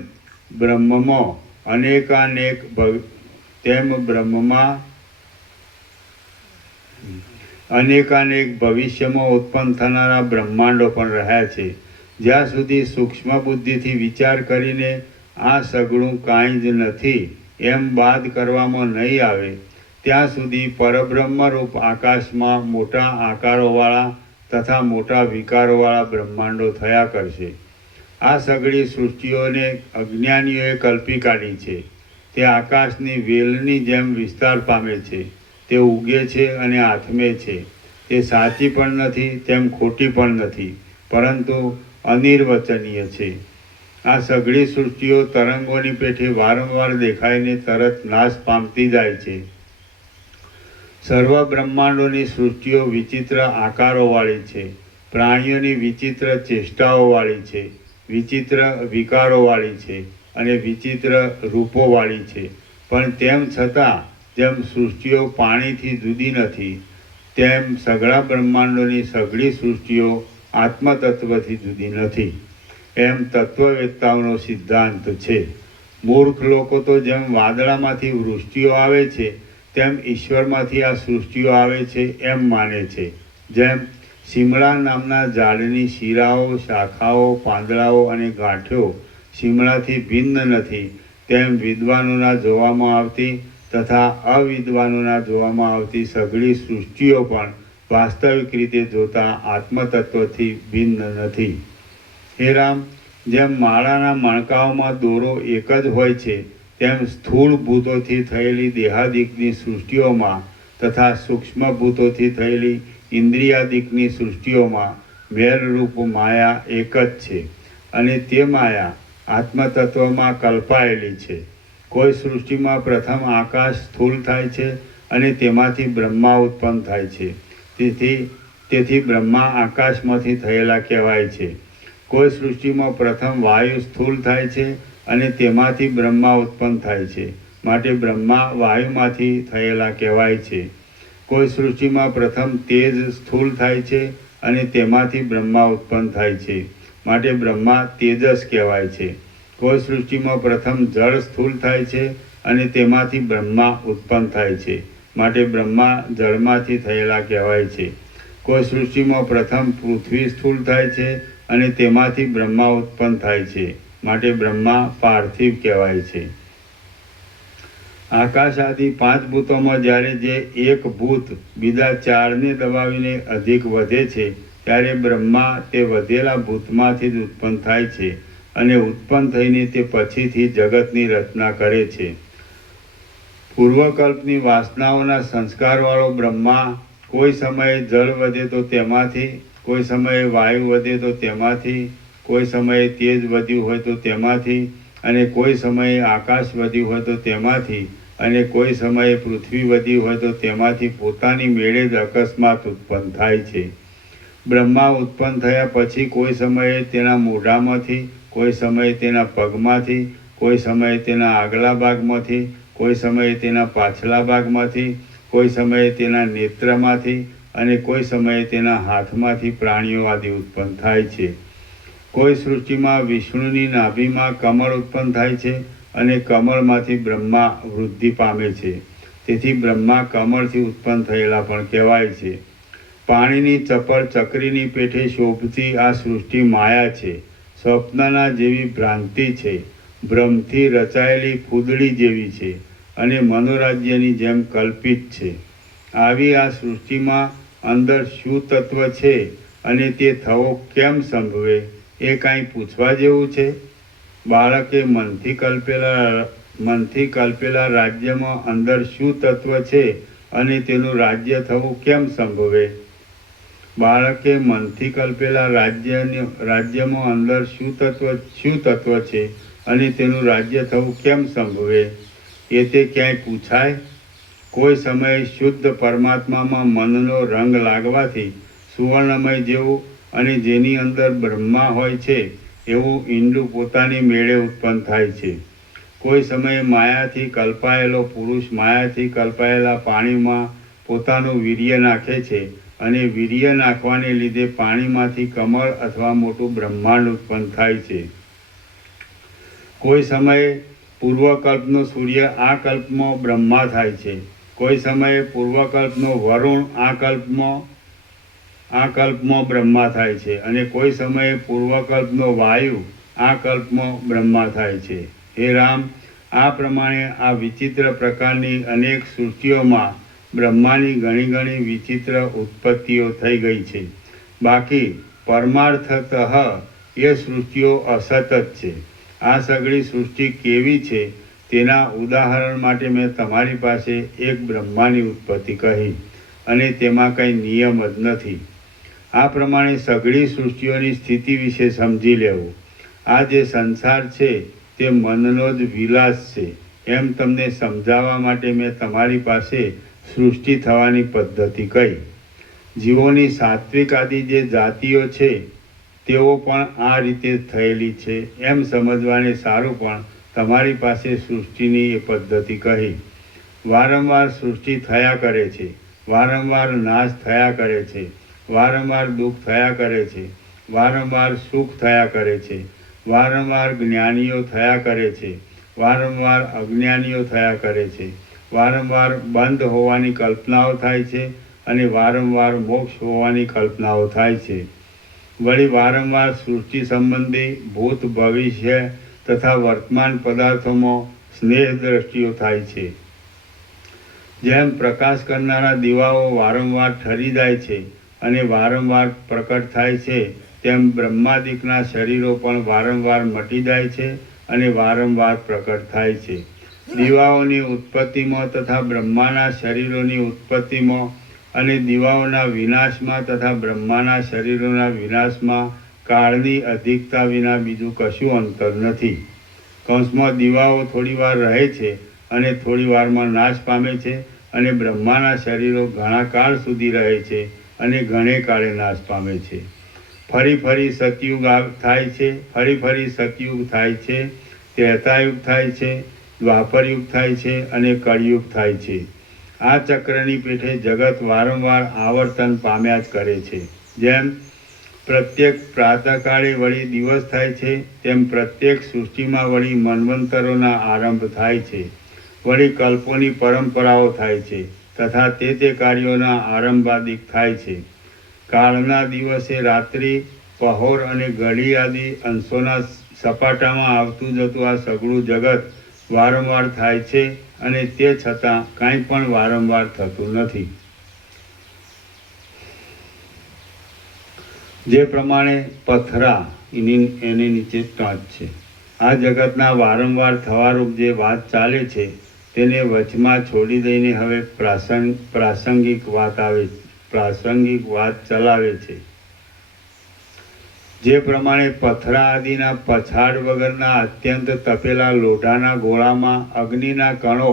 બ્રહ્મમાં અનેકાનેક બ્રહ્મમાં અનેકાનેક ભવિષ્યમાં ઉત્પન્ન થનારા બ્રહ્માંડો પણ રહ્યા છે. જ્યાં સુધી સૂક્ષ્મ બુદ્ધિથી વિચાર કરીને આ સઘળું કાંઈ જ નથી એમ બાદ કરવામાં નહીં આવે ત્યાં સુધી પરબ્રહ્મરૂપ આકાશમાં મોટા આકારોવાળા તથા મોટા વિકારોવાળા બ્રહ્માંડો થયા કરશે. આ સઘળી સૃષ્ટિઓને અજ્ઞાનીઓએ કલ્પી કાઢી છે. તે આકાશની વેલની જેમ વિસ્તાર પામે છે. તે ઉગે છે અને આથમે છે. તે સાચી પણ નથી તેમ ખોટી પણ નથી, પરંતુ અનિર્વચનીય છે. આ સઘળી સૃષ્ટિઓ તરંગોની પેઠે વારંવાર દેખાઈને તરત નાશ પામતી જાય છે. સર્વ બ્રહ્માંડોની સૃષ્ટિઓ વિચિત્ર આકારોવાળી છે. પ્રાણીઓની વિચિત્ર ચેષ્ટાઓવાળી છે, વિચિત્ર વિકારોવાળી છે અને વિચિત્ર રૂપોવાળી છે. પણ તેમ છતાં જેમ સૃષ્ટિઓ પાણીથી જુદી નથી, તેમ સઘળા બ્રહ્માંડોની સઘળી સૃષ્ટિઓ આત્મતત્વથી જુદી નથી એમ તત્વવેત્તાઓનો સિદ્ધાંત છે. મૂર્ખ લોકો તો જેમ વાદળામાંથી વૃષ્ટિઓ આવે છે તેમ ઈશ્વરમાંથી આ સૃષ્ટિઓ આવે છે એમ માને છે. જેમ શિમળા નામના ઝાડની શીરાઓ, શાખાઓ, પાંદડાઓ અને ગાંઠો શિમળાથી ભિન્ન નથી, તેમ વિદ્વાનોના જોવામાં આવતી તથા અવિદ્વાનોના જોવામાં આવતી સઘળી સૃષ્ટિઓ પણ વાસ્તવિક રીતે જોતા આત્મતત્વથી ભિન્ન નથી. હે રામ, જેમ માળાના મણકાઓમાં દોરો એક જ હોય છે, તેમ સ્થૂળ ભૂતોથી થયેલી દેહાદિકની સૃષ્ટિઓમાં તથા સૂક્ષ્મ ભૂતોથી થયેલી ઇન્દ્રિયાદિકની સૃષ્ટિઓમાં મેલરૂપ માયા એક જ છે અને તે માયા આત્મતત્વમાં કલ્પાયેલી છે. કોઈ સૃષ્ટિમાં પ્રથમ આકાશ સ્થૂળ થાય છે અને તેમાંથી બ્રહ્મા ઉત્પન્ન થાય છે. તેથી બ્રહ્મા આકાશમાંથી થયેલા કહેવાય છે. કોઈ સૃષ્ટિમાં પ્રથમ વાયુ સ્થૂળ થાય છે અને તેમાંથી બ્રહ્મા ઉત્પન્ન થાય છે, માટે બ્રહ્મા વાયુમાંથી થયેલા કહેવાય છે. કોઈ સૃષ્ટિમાં પ્રથમ તેજ સ્થૂળ થાય છે અને તેમાંથી બ્રહ્મા ઉત્પન્ન થાય છે, માટે બ્રહ્મા તેજસ કહેવાય છે. કોઈ સૃષ્ટિમાં પ્રથમ જળ સ્થૂળ થાય છે અને તેમાંથી બ્રહ્મા ઉત્પન્ન થાય છે, માટે બ્રહ્મા જળમાંથી થયેલા કહેવાય છે. કોઈ સૃષ્ટિમાં પ્રથમ પૃથ્વી સ્થૂળ થાય છે અને તેમાંથી બ્રહ્મા ઉત્પન્ન થાય છે, માટે બ્રહ્મા પાર્થિવ કહેવાય છે. આકાશ આદિ 5 ભૂતોમાં જ્યારે જે એક ભૂત બીજા 4ને દબાવીને અધિક વધે છે, ત્યારે બ્રહ્મા તે વધેલા ભૂતમાંથી જ ઉત્પન્ન થાય છે અને ઉત્પન્ન થઈને તે પછીથી જગતની રચના કરે છે. પૂર્વકલ્પની વાસનાઓના સંસ્કારવાળો બ્રહ્મા કોઈ સમયે જળ વધે તો તેમાંથી, કોઈ સમયે વાયુ વધે તો તેમાંથી, કોઈ સમયે તેજ વધ્યું હોય તો તેમાંથી, અને કોઈ સમયે આકાશ વધ્યું હોય તો તેમાંથી, અને કોઈ સમયે પૃથ્વી વધી હોય તો તેમાંથી પોતાની મેળે જ અકસ્માત ઉત્પન્ન થાય છે. બ્રહ્મા ઉત્પન્ન થયા પછી કોઈ સમયે તેના મોઢામાંથી, કોઈ સમયે તેના પગમાંથી, કોઈ સમયે તેના આગલા ભાગમાંથી, કોઈ સમયે તેના પાછલા ભાગમાંથી, કોઈ સમયે તેના નેત્રમાંથી અને કોઈ સમયે તેના હાથમાંથી પ્રાણીઓ આદિ ઉત્પન્ન થાય છે. કોઈ સૃષ્ટિમાં વિષ્ણુની નાભીમાં કમળ ઉત્પન્ન થાય છે અને કમળમાંથી બ્રહ્મા વૃદ્ધિ પામે છે. તેથી બ્રહ્મા કમળથી ઉત્પન્ન થયેલા પણ કહેવાય છે. પાણીની ચપળ ચક્રીની પેઠે શોભતી આ સૃષ્ટિ માયા છે, સ્વપ્નના જેવી ભ્રાંતિ છે, ભ્રમથી રચાયેલી ફૂદડી જેવી છે અને મનોરાજ્યની જેમ કલ્પિત છે. આવી આ સૃષ્ટિમાં અંદર શું તત્વ છે અને તે થવો કેમ સંભવે એ કાંઈ પૂછવા જેવું છે? બાળકે મનથી કલ્પેલા રાજ્યમાં અંદર શું તત્વ છે અને તેનું રાજ્ય થવું કેમ સંભવે? બાળકે મનથી કલ્પેલા રાજ્યમાં અંદર શું તત્વ છે અને તેનું રાજ્ય થવું કેમ સંભવે? એ તે ક્યાંય પૂછાય? કોઈ સમયે શુદ્ધ પરમાત્મામાં મનનો રંગ લાગવાથી સુવર્ણમય જેવું અને જેની અંદર બ્રહ્મા હોય છે એવું ઈંડું પોતાની મેળે ઉત્પન્ન થાય છે. કોઈ સમયે માયાથી કલ્પાયેલો પુરુષ માયાથી કલ્પાયેલા પાણીમાં પોતાનું વીર્ય નાખે છે અને વીર્ય નાખવાને લીધે પાણીમાંથી કમળ અથવા મોટું બ્રહ્માંડ ઉત્પન્ન થાય છે. કોઈ સમયે પૂર્વકલ્પનો સૂર્ય આ કલ્પમાં બ્રહ્મા થાય છે, કોઈ સમયે પૂર્વકલ્પનો વરુણ આ કલ્પમાં બ્રહ્મા થાય છે, અને કોઈ સમયે પૂર્વકલ્પનો વાયુ આ કલ્પમાં બ્રહ્મા થાય છે. હે રામ, આ પ્રમાણે આ વિચિત્ર પ્રકારની અનેક સૃષ્ટિઓમાં બ્રહ્માની ઘણી ઘણી વિચિત્ર ઉત્પત્તિઓ થઈ ગઈ છે. બાકી પરમાર્થતઃ એ સૃષ્ટિઓ અસત જ છે. આ સઘળી સૃષ્ટિ કેવી છે તેના ઉદાહરણ માટે મેં તમારી પાસે એક બ્રહ્માની ઉત્પત્તિ કહી, અને તેમાં કંઈ નિયમ જ નથી. આ પ્રમાણે સઘળી સૃષ્ટિઓની સ્થિતિ વિશે સમજી લેવું. આ જે સંસાર છે તે મનનો જ વિલાસ છે, એમ તમને સમજાવવા માટે મેં તમારી પાસે સૃષ્ટિ થવાની પદ્ધતિ કહી. જીવોની સાત્વિક આદિ જે જાતિઓ છે તેઓ પણ આ રીતે થયેલી છે એમ સમજવાને સારું પણ તમારી પાસે સૃષ્ટિની એ પદ્ધતિ કહી. વારંવાર સૃષ્ટિ થયા કરે છે, વારંવાર નાશ થયા કરે છે, વારંવાર દુઃખ થયા કરે છે, વારંવાર સુખ થયા કરે છે, વારંવાર જ્ઞાનીઓ થયા કરે છે, વારંવાર અજ્ઞાનીઓ થયા કરે છે, વારંવાર બંધ હોવાની કલ્પનાઓ થાય છે, અને વારંવાર મોક્ષ હોવાની કલ્પનાઓ થાય છે. વળી વારંવાર સૃષ્ટિ સંબંધી ભૂત, ભવિષ્ય તથા વર્તમાન પદાર્થોમાં સ્નેહ દ્રષ્ટિઓ થાય છે. જેમ પ્રકાશ કરનારા દીવાઓ વારંવાર ઠરી જાય છે અને વારંવાર પ્રકટ થાય છે, તેમ બ્રહ્માદિકના શરીરો પણ વારંવાર મટી જાય છે અને વારંવાર પ્રકટ થાય છે. દીવાઓની ઉત્પત્તિમાં તથા બ્રહ્માના શરીરોની ઉત્પત્તિમાં અને દીવાઓના વિનાશમાં તથા બ્રહ્માના શરીરોના વિનાશમાં કાળની અધિકતા વિના બીજું કશું અંતર નથી. કૌંસમાં દીવાઓ થોડી વાર રહે છે અને થોડી વારમાં નાશ પામે છે, અને બ્રહ્માના શરીરો ઘણા કાળ સુધી રહે છે અને ઘણે કાળે નાશ પામે છે. ફરી ફરી સતયુગ થાય છે, ફરી ફરી સતયુગ થાય છે, ત્રેતાયુગ થાય છે, દ્વાપરયુગ થાય છે અને કળિયુગ થાય છે. આ ચક્રની પેઠે જગત વારંવાર આવર્તન પામ્યા જ કરે છે. જેમ પ્રત્યેક પ્રાતઃકાળે વળી દિવસ થાય છે, તેમ પ્રત્યેક સૃષ્ટિમાં વળી મન્વંતરોના આરંભ થાય છે, વળી કલ્પોની પરંપરાઓ થાય છે, તથા તે કાર્યોના આરંભાદિક થાય છે. કાળના દિવસે રાત્રિ, પહોર અને ઘડી આદિ અંશોના સપાટામાં આવતું જતું આ સઘળું જગત વારંવાર થાય છે, અને તે છતાં કાંઈ પણ વારંવાર થતું નથી. જે પ્રમાણે પથરા એની નીચે ટોચ છે. આ જગતના વારંવાર થવારૂપ જે વાત ચાલે છે તેને વચમાં છોડી દઈને હવે પ્રાસંગિક વાત ચલાવે છે. જે પ્રમાણે પથરા આદિના પછાડ વગરના અત્યંત તપેલા લોઢાના ગોળામાં અગ્નિના કણો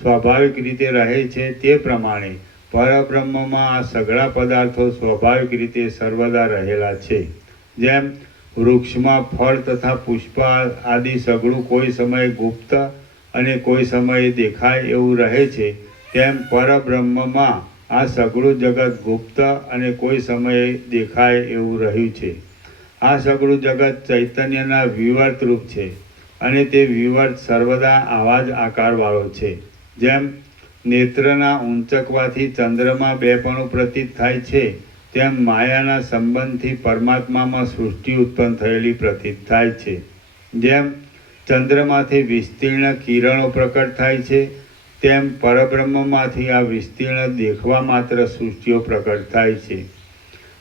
સ્વાભાવિક રીતે રહે છે, તે પ્રમાણે પરબ્રહ્મમાં આ સઘળા પદાર્થો સ્વાભાવિક રીતે સર્વદા રહેલા છે. જેમ વૃક્ષમાં ફળ તથા પુષ્પ આદિ સઘળું કોઈ સમયે ગુપ્ત અને કોઈ સમયે દેખાય એવું રહે છે, તેમ પરબ્રહ્મમાં આ સઘળું જગત ગુપ્ત અને કોઈ સમયે દેખાય એવું રહ્યું છે. આ સઘળું જગત ચૈતન્યના વિવર્ત રૂપ છે, અને તે વિવર્ત સર્વદા આવા જ આકારવાળો છે. જેમ નેત્રના ઊંચકવાથી ચંદ્રમાં બેપણું પ્રતીત થાય છે, તેમ માયાના સંબંધથી પરમાત્મામાં સૃષ્ટિ ઉત્પન્ન થયેલી પ્રતીત થાય છે. જેમ ચંદ્રમાંથી વિસ્તીર્ણ કિરણો પ્રકટ થાય છે, તેમ પરબ્રહ્મમાંથી આ વિસ્તીર્ણ દેખવા માત્ર સૃષ્ટિઓ પ્રકટ થાય છે.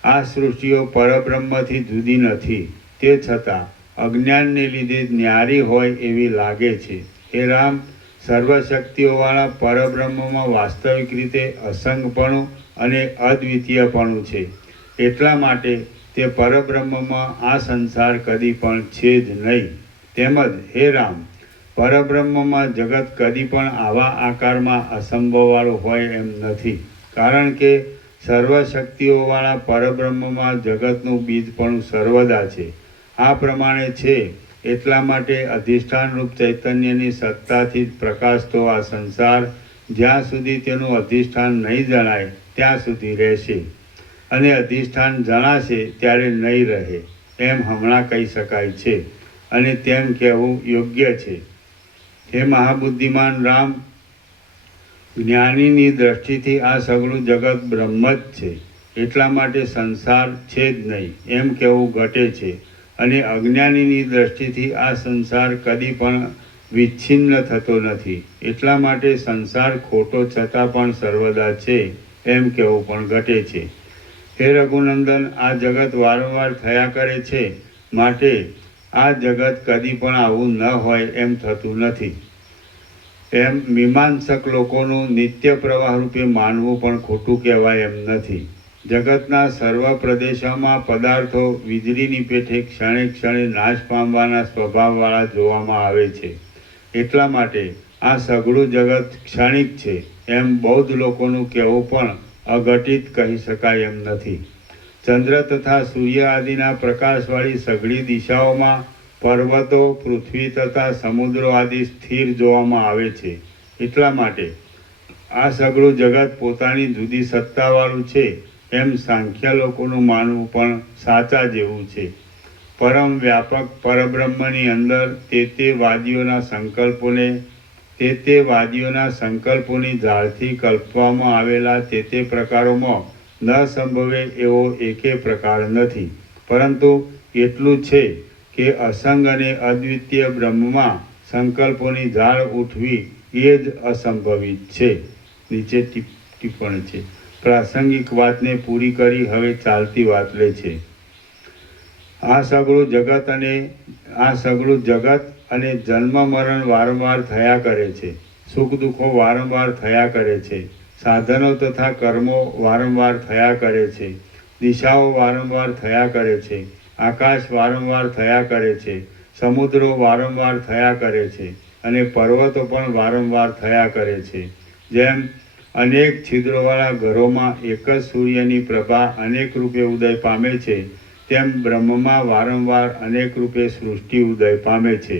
આ સૃષ્ટિઓ પરબ્રહ્મથી જુદી નથી, તે છતાં અજ્ઞાનને લીધે ન્યારી હોય એવી લાગે છે. હે રામ, સર્વશક્તિઓવાળા પરબ્રહ્મમાં વાસ્તવિક રીતે અસંગપણું અને અદ્વિતીયપણું છે. એટલા માટે તે પરબ્રહ્મમાં આ સંસાર કદી પણ છે જ નહીં. તેમજ હે રામ, પરબ્રહ્મમાં જગત કદી પણ આવા આકારમાં અસંભવવાળું હોય એમ નથી, કારણ કે સર્વશક્તિઓવાળા પરબ્રહ્મમાં જગતનું બીજપણું સર્વદા છે. આ પ્રમાણે છે એટલા માટે અધિષ્ઠાનરૂપ ચૈતન્યની સત્તાથી જ પ્રકાશતો આ સંસાર જ્યાં સુધી તેનું અધિષ્ઠાન નહીં જણાય ત્યાં સુધી રહેશે, અને અધિષ્ઠાન જણાશે ત્યારે નહીં રહે એમ હમણાં કહી શકાય છે. અને તેમ કહેવું યોગ્ય છે. હે મહાબુદ્ધિમાન રામ, જ્ઞાનીની દ્રષ્ટિથી આ સગળું જગત બ્રહ્મ જ છે, એટલા માટે સંસાર છે જ નહીં એમ કહેવું ઘટે છે. અને અજ્ઞાનીની દ્રષ્ટિથી આ સંસાર કદી પણ વિચ્છિન્ન થતો નથી, એટલા માટે સંસાર ખોટો છતાં પણ સર્વદા છે એમ કહેવું પણ ઘટે છે. હે રઘુનંદન, આ જગત વારંવાર થયા કરે છે, માટે આ જગત કદી પણ આવું ન હોય એમ થતું નથી. એમ મીમાંસક લોકોનું નિત્ય પ્રવાહ રૂપે માનવું પણ ખોટું કહેવાય એમ નથી. જગતના સર્વ પ્રદેશોમાં પદાર્થો વીજળીની પેઠે ક્ષણે ક્ષણે નાશ પામવાના સ્વભાવવાળા જોવામાં આવે છે, એટલા માટે આ સઘળું જગત ક્ષણિક છે એમ બૌદ્ધ લોકોનું કહેવું પણ અઘટિત કહી શકાય એમ નથી. ચંદ્ર તથા સૂર્ય આદિના પ્રકાશવાળી સઘળી દિશાઓમાં પર્વતો, પૃથ્વી તથા સમુદ્રો આદિ સ્થિર જોવામાં આવે છે, એટલા માટે આ સઘળું જગત પોતાની જુદી સત્તાવાળું છે એમ સાંખ્ય લોકોનું માનવું પણ સાચા જેવું છે. પરમ વ્યાપક પરબ્રહ્મની અંદર તે વાદીઓના સંકલ્પોની ઝાળથી કલ્પવામાં આવેલા તે પ્રકારોમાં ન સંભવે એવો એકે પ્રકાર નથી, પરંતુ એટલું છે કે અસંગ અને અદ્વિતીય બ્રહ્મમાં સંકલ્પોની ઝાળ ઉઠવી એ જ અસંભવિત છે. નીચે ટિપ્પણી છે. પ્રાસંગિક વાતને પૂરી કરી હવે ચાલતી વાત લે છે. આ સઘળું જગત અને જન્મ મરણ વારંવાર થયા કરે છે, સુખ દુઃખો વારંવાર થયા કરે છે, સાધનો તથા કર્મો વારંવાર થયા કરે છે, દિશાઓ વારંવાર થયા કરે છે, આકાશ વારંવાર થયા કરે છે, સમુદ્રો વારંવાર થયા કરે છે, અને પર્વતો પણ વારંવાર થયા કરે છે. જેમ અનેક છિદ્રોવાળા ઘરોમાં એક જ સૂર્યની પ્રભા અનેક રૂપે ઉદય પામે છે, તેમ બ્રહ્મમાં વારંવાર અનેક રૂપે સૃષ્ટિ ઉદય પામે છે.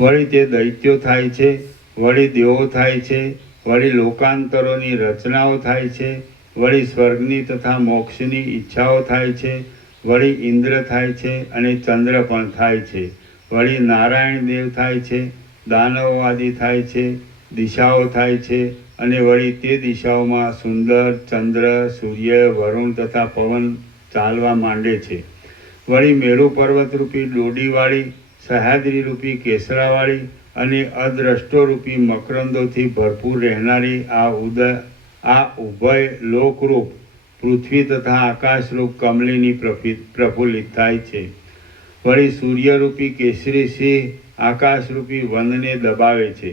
વળી તે દૈત્યો થાય છે, વળી દેવો થાય છે, વળી લોકાંતરોની રચનાઓ થાય છે, વળી સ્વર્ગની તથા મોક્ષની ઈચ્છાઓ થાય છે, વળી ઇન્દ્ર થાય છે અને ચંદ્ર પણ થાય છે, વળી નારાયણ દેવ થાય છે, દાનવો આદિ થાય છે, દિશાઓ થાય છે, અને વળી તે દિશાઓમાં સુંદર ચંદ્ર, સૂર્ય, વરુણ તથા પવન ચાલવા માંડે છે. વળી મેરુ પર્વતરૂપી ડોડીવાળી, સહ્યાદ્રીરૂપી કેસરાવાળી અને અદ્રષ્ટોરૂપી મકરંદોથી ભરપૂર રહેનારી આ ઉભય લોકરૂપ પૃથ્વી તથા આકાશરૂપ કમલીની પ્રફુલ્લિત થાય છે. વળી સૂર્યરૂપી કેસરી સિંહ આકાશરૂપી વનને દબાવે છે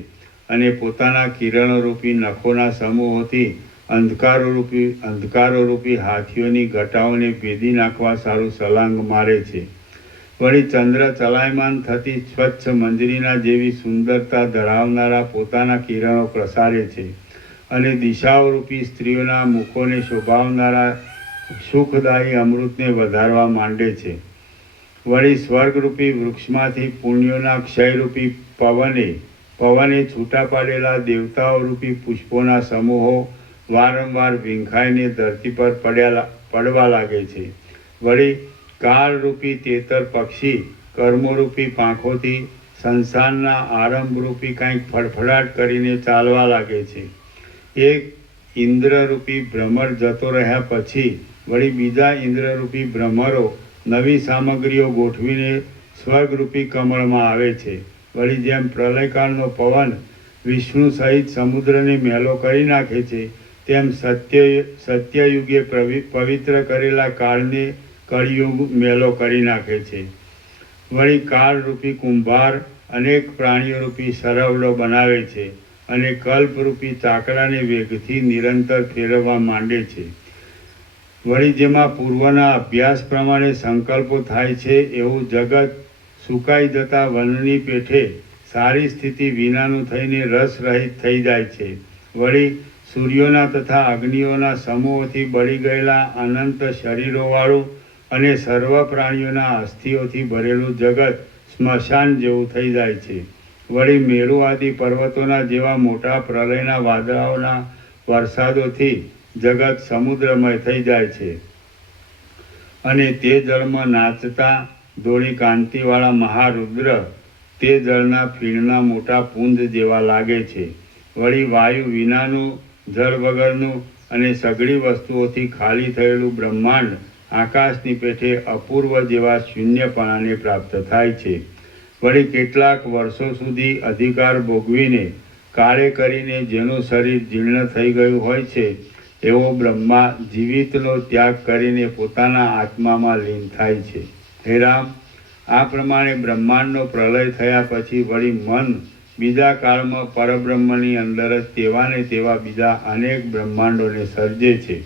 અને પોતાના કિરણોરૂપી નખોના સમૂહોથી અંધકારોરૂપી હાથીઓની ઘટાઓને ભેદી નાખવા સારું સલાંગ મારે છે. વળી ચંદ્ર ચલાયમાન થતી સ્વચ્છ મંજરીના જેવી સુંદરતા ધરાવનારા પોતાના કિરણો પ્રસારે છે અને દિશાઓરૂપી સ્ત્રીઓના મુખોને શોભાવનારા સુખદાયી અમૃતને વધારવા માંડે છે. વળી સ્વર્ગરૂપી વૃક્ષમાંથી પુણ્યોના ક્ષયરૂપી પવને છૂટા પાડેલા દેવતાઓરૂપી પુષ્પોના સમૂહો વારંવાર વિંખાઈને ધરતી પર પડવા લાગે છે. વળી કાળરૂપી તેતર પક્ષી કર્મોરૂપી પાંખોથી સંસારના આરંભરૂપી કંઈક ફડફડાટ કરીને ચાલવા લાગે છે. એક ઇન્દ્રરૂપી ભ્રમર જતો રહ્યા પછી વળી બીજા ઇન્દ્રરૂપી ભ્રમરો નવી સામગ્રીઓ ગોઠવીને સ્વર્ગરૂપી કમળમાં આવે છે. વળી જેમ પ્રલયકાળનો પવન વિષ્ણુ સહિત સમુદ્રને મેલો કરી નાખે છે, તેમ સત્યયુગે પવિત્ર કરેલા કાળને કળિયુગ મેલો કરી નાખે છે. વળી કાળરૂપી કુંભાર અનેક પ્રાણીઓરૂપી સરવડો બનાવે છે અને કલ્પરૂપી ચાકડાને વેગથી નિરંતર ફેરવવા માંડે છે. વળી જેમાં પૂર્વના અભ્યાસ પ્રમાણે સંકલ્પો થાય છે એવું જગત સુકાઈ જતા વનની પેઠે સારી સ્થિતિ વિનાનું થઈને રસરહિત થઈ જાય છે. વળી સૂર્યોના તથા અગ્નિઓના સમૂહોથી બળી ગયેલા અનંત શરીરોવાળું અને સર્વ પ્રાણીઓના અસ્થિઓથી ભરેલું જગત સ્મશાન જેવું થઈ જાય છે. વળી મેરુ આદિ પર્વતોના જેવા મોટા પ્રલયના વાદળાઓના વરસાદોથી જગત સમુદ્રમય થઈ જાય છે. અને તે જળમાં નાચતા ધોળી કાંતિવાળા મહારુદ્ર તે જળના ફીણના મોટા પુંજ જેવા લાગે છે. વળી વાયુ વિનાનું, જળ વગરનું અને સઘળી વસ્તુઓથી ખાલી થયેલું બ્રહ્માંડ આકાશની પેઠે અપૂર્વ જેવા શૂન્યપણાને પ્રાપ્ત થાય છે. વળી કેટલાક વર્ષો સુધી અધિકાર ભોગવીને કાળે કરીને જેનું શરીર જીર્ણ થઈ ગયું હોય છે એવો બ્રહ્મા જીવિતનો ત્યાગ કરીને પોતાના આત્મામાં લીન થાય છે. હે રામ, આ પ્રમાણે બ્રહ્માંડનો પ્રલય થયા પછી વળી મન બીજા કાળમાં પરબ્રહ્મની અંદર જ તેવા ને તેવા બીજા અનેક બ્રહ્માંડોને સર્જે છે.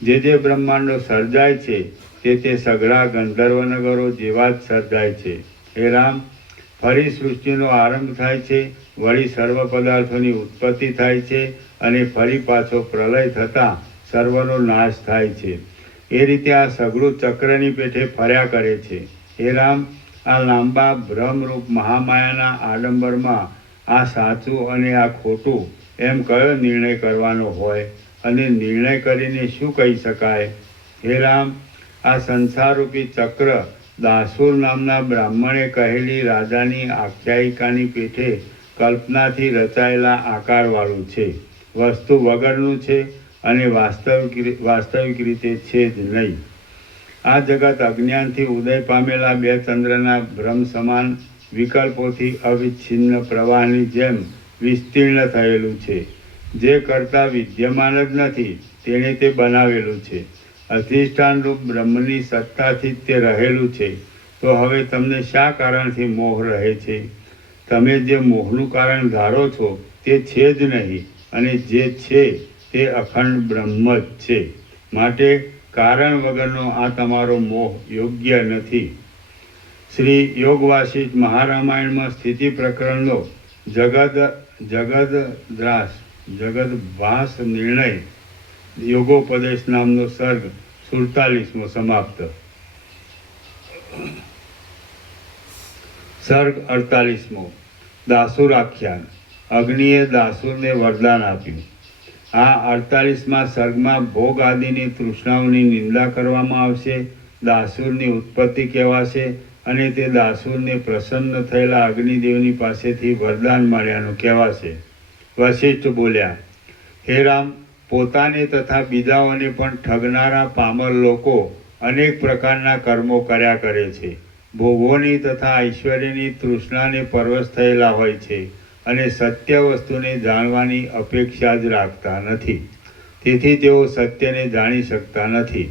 જે બ્રહ્માંડો સર્જાય છે તે સઘળા ગંધર્વનગરો જેવા જ સર્જાય છે. હે રામ, ફરી સૃષ્ટિનો આરંભ થાય છે, વળી સર્વ પદાર્થોની ઉત્પત્તિ થાય છે અને ફરી પાછો પ્રલય થતાં સર્વનો નાશ થાય છે. એ રીતે આ સઘળું ચક્રની પેઠે ફર્યા કરે છે. હે રામ, આ લાંબા ભ્રમરૂપ મહામાયાના આડંબરમાં આ સાચું અને આ ખોટું એમ કયો નિર્ણય કરવાનો હોય અને નિર્ણય કરીને શું કહી શકાય? હે રામ, આ સંસારરૂપી ચક્ર દાસુર નામના બ્રાહ્મણે કહેલી રાજાની આખ્યાયિકાની પેઠે કલ્પનાથી રચાયેલા આકારવાળું છે, વસ્તુ વગરનું છે અને વાસ્તવિક રીતે છે જ નહીં. આ જગત અજ્ઞાનથી ઉદય પામેલા બે ચંદ્રના ભ્રમ સમાન વિકલ્પોથી અવિચ્છિન્ન પ્રવાહની જેમ વિસ્તીર્ણ થયેલું છે. જે કરતાં વિદ્યમાન જ નથી તેણે તે બનાવેલું છે. અધિષ્ઠાન રૂપ બ્રહ્મની સત્તાથી જ તે રહેલું છે. તો હવે તમને શા કારણથી મોહ રહે છે? તમે જે મોહનું કારણ ધારો છો તે છે જ નહીં અને જે છે તે અખંડ બ્રહ્મ જ છે. માટે કારણ વગરનો આ તમારો મોહ યોગ્ય નથી. શ્રી યોગ વાસિષ્ઠ મહારામાયણમાં સ્થિતિ પ્રકરણનો જગદભાસ નિર્ણય યોગોપદેશ નામનો સર્ગ 47મો સમાપ્ત. સર્ગ 48મો. દાસુર આખ્યાન. અગ્નિએ દાસુરને વરદાન આપ્યું. આ 48મા સર્ગમાં ભોગ આદિની તૃષ્ણાઓની નિંદા કરવામાં આવશે. દાસુરની ઉત્પત્તિ કહેવાશે અને તે દાસુરને પ્રસન્ન થયેલા અગ્નિદેવની પાસેથી વરદાન મળ્યાનું કહેવાશે. વશિષ્ઠ બોલ્યા, હે રામ, પોતાને તથા બીજાઓને પણ ઠગનારા પામર લોકો અનેક પ્રકારના કર્મો કર્યા કરે છે. ભોગોની તથા ઐશ્વર્યની તૃષ્ણાને પરવશ થયેલા હોય છે અને સત્ય વસ્તુને જાણવાની અપેક્ષા જ રાખતા નથી. તેથી તેઓ સત્યને જાણી શકતા નથી.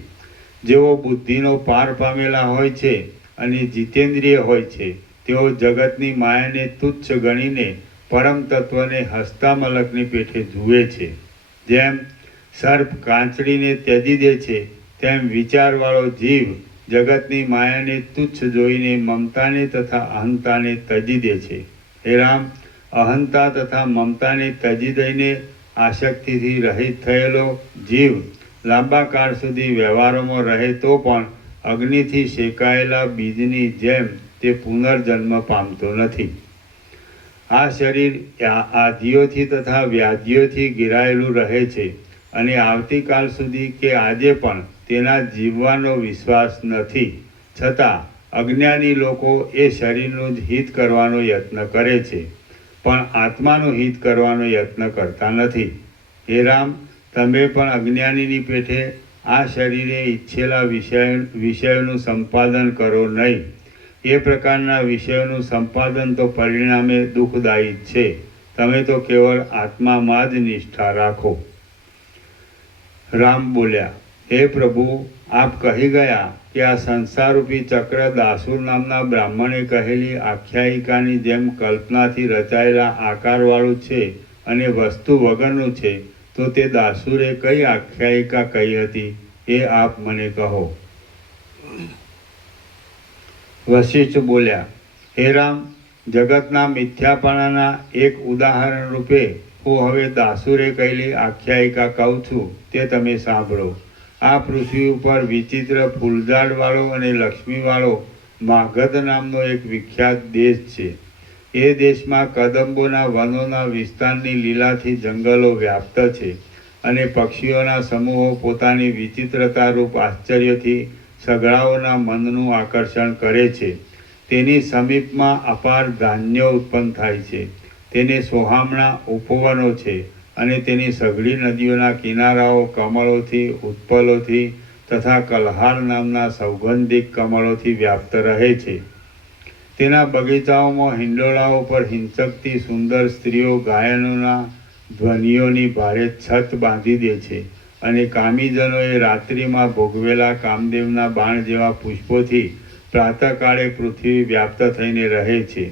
જેઓ બુદ્ધિનો પાર પામેલા હોય છે અને જીતેન્દ્રિય હોય છે તેઓ જગતની માયાને તુચ્છ ગણીને પરમ તત્વને હસ્તામલકની પેઠે જુએ છે. જેમ સર્પ કાંચડીને ત્યજી દે છે તેમ વિચારવાળો જીવ જગતની માયાને તુચ્છ જોઈને મમતાને તથા અહંતાને ત્યજી દે છે. હે રામ, અહંતા તથા મમતાને ત્યજી દઈને આસક્તિથી રહિત થયેલો જીવ લાંબા કાળ સુધી વ્યવહારોમાં રહે તો પણ અગ્નિથી શેકાયેલા બીજની જેમ તે પુનર્જન્મ પામતો નથી. આ શરીર આધિઓથી તથા વ્યાધિઓથી ઘેરાયેલું રહે છે અને આવતીકાલ સુધી કે આજે પણ તેના જીવવાનો વિશ્વાસ નથી. છતાં અજ્ઞાની લોકો એ શરીરનું જ હિત કરવાનો યત્ન કરે છે પણ આત્માનું હિત કરવાનો યત્ન કરતા નથી. હે રામ, તમે પણ અજ્ઞાનીની પેઠે આ શરીરે ઈચ્છેલા વિષયોનું સંપાદન કરો નહીં. એ પ્રકારના વિષયોનું સંપાદન તો પરિણામે દુઃખદાયી છે. તમે તો કેવળ આત્મામાં જ નિષ્ઠા રાખો. રામ બોલ્યા, હે પ્રભુ, આપ કહી ગયા કે આ સંસારરૂપી ચક્ર દાસુર નામના બ્રાહ્મણે કહેલી આખ્યાયિકાની જેમ કલ્પનાથી રચાયેલા આકારવાળું છે અને વસ્તુ વગરનું છે. તો તે દાસુરે કઈ આખ્યાયિકા કહી હતી એ આપ મને કહો. વશિષ્ઠ બોલ્યા, હે રામ, જગતના મિથ્યાપણાના એક ઉદાહરણ રૂપે હું હવે દાસુરે કહેલી આખ્યાયિકા કહું છું, તે તમે સાંભળો. આ પૃથ્વી ઉપર વિચિત્ર ફૂલઝાડવાળો અને લક્ષ્મીવાળો માગધ નામનો એક વિખ્યાત દેશ છે. એ દેશમાં કદંબોના વનોના વિસ્તારની લીલાથી જંગલો વ્યાપ્ત છે અને પક્ષીઓના સમૂહો પોતાની વિચિત્રતારૂપ આશ્ચર્યથી સગડાઓના મનનું આકર્ષણ કરે છે. તેની સમીપમાં અપાર ધાન્ય ઉત્પન્ન થાય છે. તેને સોહામણા ઉપવનો છે અને તેની સઘળી નદીઓના કિનારાઓ કમળોથી, ઉત્પલોથી તથા કલ્હાર નામના સૌગંધિક કમળોથી વ્યાપ્ત રહે છે. તેના બગીચાઓમાં હિંડોળાઓ પર હિંચકતી સુંદર સ્ત્રીઓ ગાયનોના ધ્વનિઓની ભારે છત બાંધી દે છે અને કામીજનોએ રાત્રિમાં ભોગવેલા કામદેવના બાણ જેવા પુષ્પોથી પ્રાતઃકાળે પૃથ્વી વ્યાપ્ત થઈને રહે છે.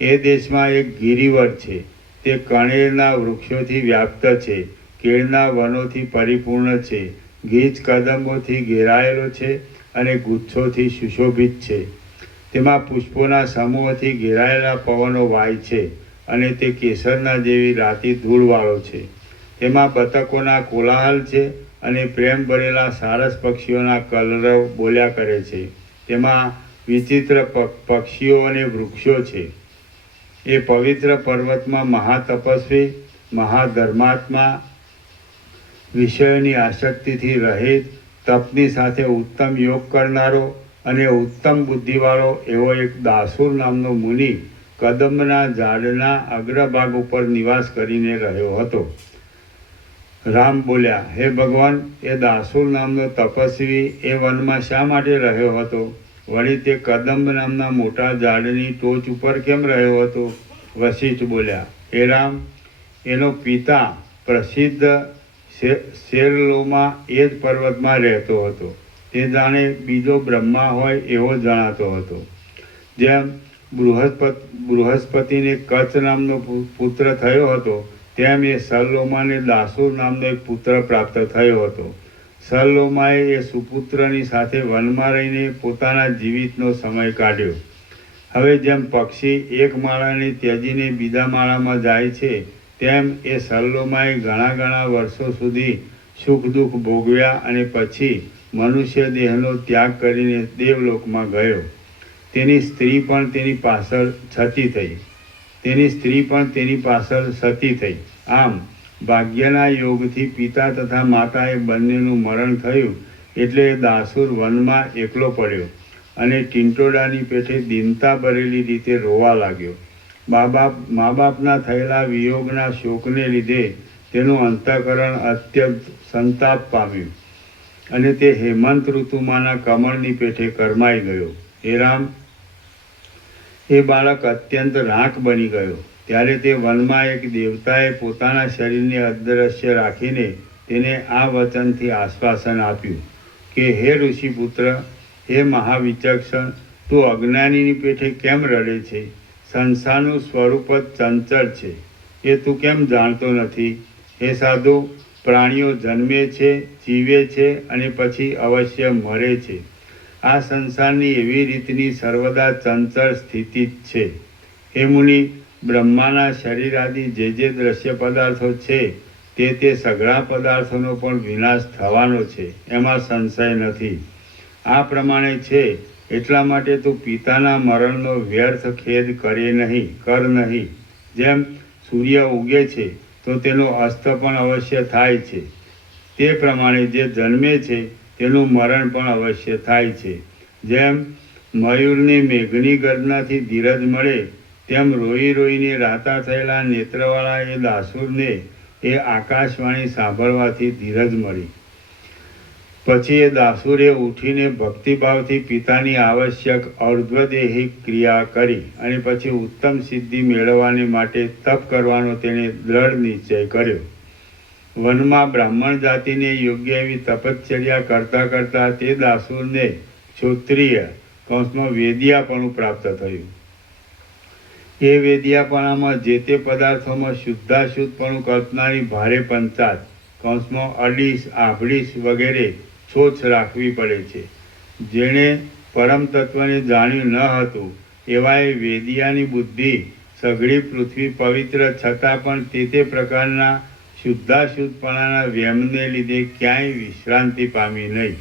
એ દેશમાં એક ગિરિવર છે. તે કણેરના વૃક્ષોથી વ્યાપ્ત છે, કેળના વનોથી પરિપૂર્ણ છે, ગીચ કદંબોથી ઘેરાયેલો છે અને ગુચ્છોથી સુશોભિત છે. તેમાં પુષ્પોના સમૂહોથી ઘેરાયેલા પવનો વાય છે અને તે કેસરના જેવી રાતી ધૂળવાળો છે. તેમાં બતકોના કોલાહલ છે અને પ્રેમ ભરેલા સારસ પક્ષીઓના કલરવ બોલ્યા કરે છે. તેમાં વિચિત્ર પક્ષીઓ અને વૃક્ષો છે. એ પવિત્ર પર્વતમાં મહાતપસ્વી, મહાધર્માત્મા, વિષયોની આસક્તિથી રહિત, તપની સાથે ઉત્તમ યોગ કરનારો અને ઉત્તમ બુદ્ધિવાળો એવો એક દાસુર નામનો મુનિ કદંબના ઝાડના અગ્રભાગ ઉપર નિવાસ કરીને રહ્યો હતો. રામ બોલ્યા, હે ભગવાન, એ દાસુર નામનો તપસ્વી એ વનમાં શા માટે રહ્યો હતો? વળી તે કદંબ નામના મોટા ઝાડની ટોચ ઉપર કેમ રહ્યો હતો? વશિષ્ઠ બોલ્યા, હે રામ, એનો પિતા પ્રસિદ્ધ શેરલોમાં એ જ પર્વતમાં રહેતો હતો. તે જાણે બીજો બ્રહ્મા હોય એવો જણાતો હતો. જેમ બૃહસ્પતિને કચ્છ નામનો પુત્ર થયો હતો, તેમ એ સલ્લોમાને દાસુર નામનો એક પુત્ર પ્રાપ્ત થયો હતો. સલ્લોમાએ એ સુપુત્રની સાથે વનમાં રહીને પોતાના જીવિતનો સમય કાઢ્યો. હવે જેમ પક્ષી એક માળાને ત્યજીને બીજા માળામાં જાય છે, તેમ એ સલ્લોમાએ ઘણા વર્ષો સુધી સુખ દુઃખ ભોગવ્યા અને પછી મનુષ્ય દેહનો ત્યાગ કરીને દેવલોકમાં ગયો. તેની સ્ત્રી પણ તેની પાછળ સતી થઈ. આમ ભાગ્યના યોગથી પિતા તથા માતાએ બંનેનું મરણ થયું. એટલે દાસુર વનમાં એકલો પડ્યો અને ટીંટોડાની પેઠે દીનતા ભરેલી રીતે રોવા લાગ્યો. મા બાપના થયેલા વિયોગના શોકને લીધે તેનું અંતઃકરણ અત્યંત સંતાપ પામ્યું અને તે હેમંત ઋતુમાંના કમળની પેઠે કરમાઈ ગયો. હે રામ, એ બાળક અત્યંત રાખ બની ગયો. ત્યારે તે વનમાં એક દેવતાએ પોતાના શરીરને અદ્રશ્ય રાખીને તેને આ વચનથી આશ્વાસન આપ્યું કે હે ઋષિપુત્ર, હે મહાવિચક્ષણ, તું અજ્ઞાનીની પેઠે કેમ રડે છે? સંસારનું સ્વરૂપ જ ચંચળ છે, એ તું કેમ જાણતો નથી? હે સાધુ, પ્રાણીઓ જન્મે છે, જીવે છે અને પછી અવશ્ય મરે છે. આ સંસારની એવી રીતની સર્વદા ચંચળ સ્થિતિ જ છે. હે મુનિ, બ્રહ્માના શરીર આદિ જે દ્રશ્ય પદાર્થો છે તે સઘળા પદાર્થોનો પણ વિનાશ થવાનો છે, એમાં સંશય નથી. આ પ્રમાણે છે એટલા માટે તું પિતાના મરણનો વ્યર્થ ખેદ કર નહીં. જેમ સૂર્ય ઉગે છે તો તેનો અસ્ત પણ અવશ્ય થાય છે, તે પ્રમાણે જે જન્મે છે તેનું મરણ પણ અવશ્ય થાય છે. જેમ મયુરને મેઘની ગર્જનાથી ધીરજ મળે, તેમ રોઈ રોઈને રાતા થયેલા નેત્રવાળા એ દાસુરને એ આકાશવાણી સાંભળવાથી ધીરજ મળી. પછી એ દાસુરે ઉઠીને ભક્તિભાવથી પિતાની આવશ્યક અર્ધ્વદેહી ક્રિયા કરી અને પછી ઉત્તમ સિદ્ધિ મેળવવાને માટે તપ કરવાનો તેણે દ્રઢ નિશ્ચય કર્યો. વનમાં બ્રાહ્મણ જાતિને યોગ્ય એવી તપશ્ચર્યા કરતાં તે દાસુરને ક્ષોત્રિય વેદિયાપણું પ્રાપ્ત થયું. એ વેદિયાપણામાં જે તે પદાર્થોમાં શુદ્ધાશુદ્ધપણું કલ્પનારી ભારે પંચાત અડીશ, આભડીશ વગેરે છોછ રાખવી પડે છે. જેણે પરમ તત્વને જાણ્યું ન હતું એવાએ વેદિયાની બુદ્ધિ સઘળી પૃથ્વી પવિત્ર છતાં પણ તે પ્રકારના શુદ્ધાશુદ્ધપણાના વ્યમને લીધે ક્યાંય વિશ્રાંતિ પામી નહીં.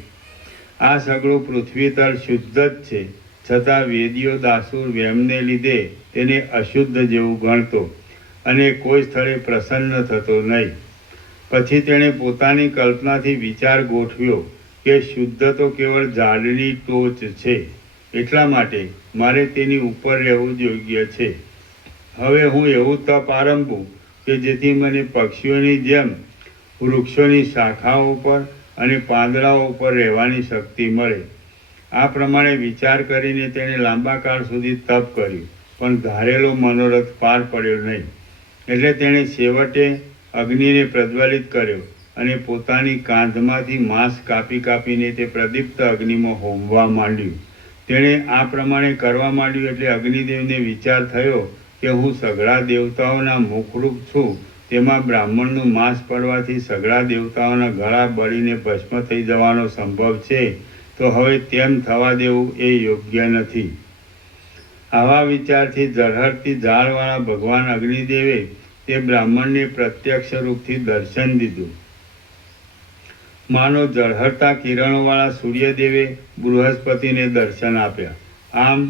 આ સઘળું પૃથ્વી તળ શુદ્ધ જ છે, છતાં વેદીયો દાસુર વ્યમને લીધે તેને અશુદ્ધ જેવું ગણતો અને કોઈ સ્થળે પ્રસન્ન થતો નહીં. પછી તેણે પોતાની કલ્પનાથી વિચાર ગોઠવ્યો કે શુદ્ધ તો કેવળ ઝાડની ટોચ છે, એટલા માટે મારે તેની ઉપર રહેવું જ યોગ્ય છે. હવે હું એવું તપ આરંભું કે જેથી મને પક્ષીઓની જેમ વૃક્ષોની શાખાઓ પર અને પાંદડાઓ ઉપર રહેવાની શક્તિ મળે. આ પ્રમાણે વિચાર કરીને તેણે લાંબા કાળ સુધી તપ કર્યું, પણ ધારેલો મનોરથ પાર પડ્યો નહીં. એટલે તેણે છેવટે અગ્નિને પ્રજ્વલિત કર્યો અને પોતાની કાંધમાંથી માંસ કાપી કાપીને તે પ્રદીપ્ત અગ્નિમાં હોમવા માંડ્યું. તેણે આ પ્રમાણે કરવા માંડ્યું એટલે અગ્નિદેવને વિચાર થયો કે હું સઘળા દેવતાઓના મુખરૂપ છું, તેમાં બ્રાહ્મણનું માંસ પડવાથી સઘળા દેવતાઓના ગળા બળીને ભસ્મ થઈ જવાનો સંભવ છે, તો હવે તેમ થવા દેવું એ યોગ્ય નથી. આવા વિચારથી ઝરહરતી ઝાડવાળા ભગવાન અગ્નિદેવે તે બ્રાહ્મણને પ્રત્યક્ષ રૂપથી દર્શન દીધું. માનો ઝળહળતા કિરણોવાળા સૂર્યદેવે બૃહસ્પતિને દર્શન આપ્યા. આમ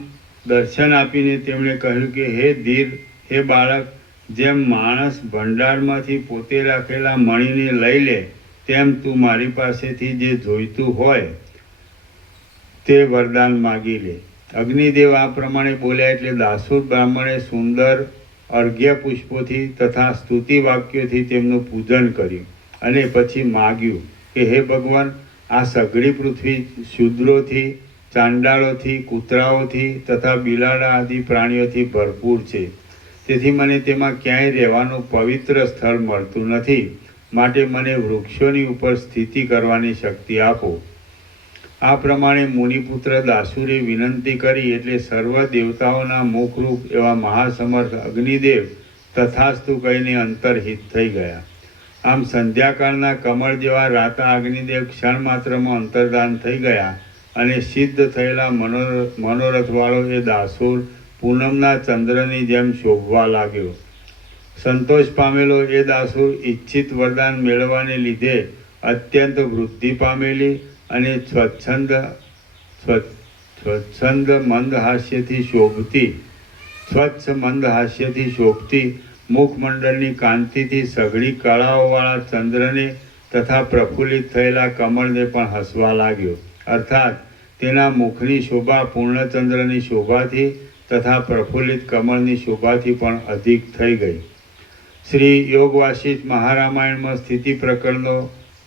દર્શન આપીને તેમણે કહ્યું કે હે ધીર, હે બાળક, જેમ માણસ ભંડારમાંથી પોતે રાખેલા મણીને લઈ લે, તેમ તું મારી પાસેથી જે જોઈતું હોય તે વરદાન માગી લે. અગ્નિદેવ આ પ્રમાણે બોલ્યા એટલે દાસુર બ્રાહ્મણે સુંદર અર્ઘ્ય પુષ્પોથી તથા સ્તુતિ વાક્યોથી તેમનું પૂજન કર્યું અને પછી માગ્યું કે હે ભગવાન, આ સઘળી પૃથ્વી શૂદ્રોથી, ચાંડાળોથી, કૂતરાઓથી તથા બિલાડા આદિ પ્રાણીઓથી ભરપૂર છે. તેથી મને તેમાં ક્યાંય રહેવાનું પવિત્ર સ્થળ મળતું નથી. માટે મને વૃક્ષોની ઉપર સ્થિતિ કરવાની શક્તિ આપો. આ પ્રમાણે મુનિપુત્ર દાસુરે વિનંતી કરી એટલે સર્વ દેવતાઓના મુખરૂપ એવા મહાસમર્થ અગ્નિદેવ તથાસ્તુ કહીને અંતર્હિત થઈ ગયા. આમ સંધ્યાકાળના કમળ જેવા રાતા અગ્નિદેવ ક્ષણ માત્રમાં અંતર્ધાન થઈ ગયા અને સિદ્ધ થયેલા મનોરથવાળો એ દાસુર પૂનમના ચંદ્રની જેમ શોભવા લાગ્યો. સંતોષ પામેલો એ દાસુર ઈચ્છિત વરદાન મેળવવાને લીધે અત્યંત વૃદ્ધિ પામેલી અને સ્વચ્છંદ મંદ હાસ્યથી શોભતી મુખમંડળની કાંતિથી સઘળી કળાઓવાળા ચંદ્રને તથા પ્રફુલ્લિત થયેલા કમળને પણ હસવા લાગ્યો. અર્થાત તેના મુખની શોભા પૂર્ણચંદ્રની શોભાથી તથા પ્રફુલ્લિત કમળની શોભાથી પણ અધિક થઈ ગઈ. શ્રી યોગ વાસિષ્ઠ મહારામાયણમાં સ્થિતિ પ્રકરણનો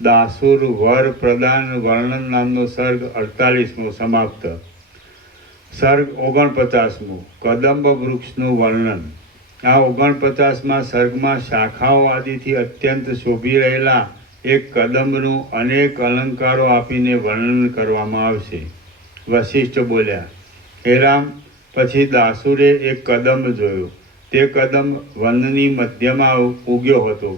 દાસુર વર પ્રદાન વર્ણન નામનો સર્ગ 48મો સમાપ્ત. સર્ગ 49મો કદંબ વૃક્ષનું વર્ણન. આ 49મા સર્ગમાં શાખાઓ આદિથી અત્યંત શોભી રહેલા એક કદંબનું અનેક અલંકારો આપીને વર્ણન કરવામાં આવશે. વશિષ્ઠ બોલ્યા, હે રામ, પછી દાસુરે એક કદંબ જોયો. તે કદંબ વનની મધ્યમાં ઉગ્યો હતો.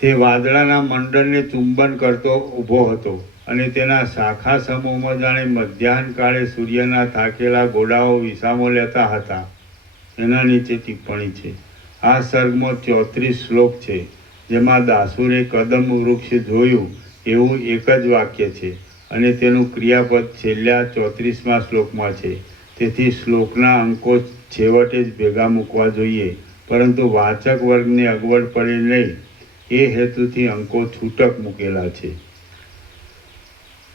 તે વાદળાના મંડળને ચુંબન કરતો ઊભો હતો અને તેના શાખા સમૂહમાં જાણે મધ્યાહન કાળે સૂર્યના થાકેલા ઘોડાઓ વિસામો લેતા હતા. એના નીચે ટિપ્પણી છે. આ સર્ગમાં 34 શ્લોક છે, જેમાં દાસુરે કદંબ વૃક્ષ જોયું એવું એક જ વાક્ય છે અને તેનું ક્રિયાપદ છેલ્લા 34મા શ્લોકમાં છે. તેથી શ્લોકના અંકો છેવટે જ ભેગા મૂકવા જોઈએ, પરંતુ વાચક વર્ગને અગવડ પડે નહીં એ હેતુથી અંકો છૂટક મૂકેલા છે.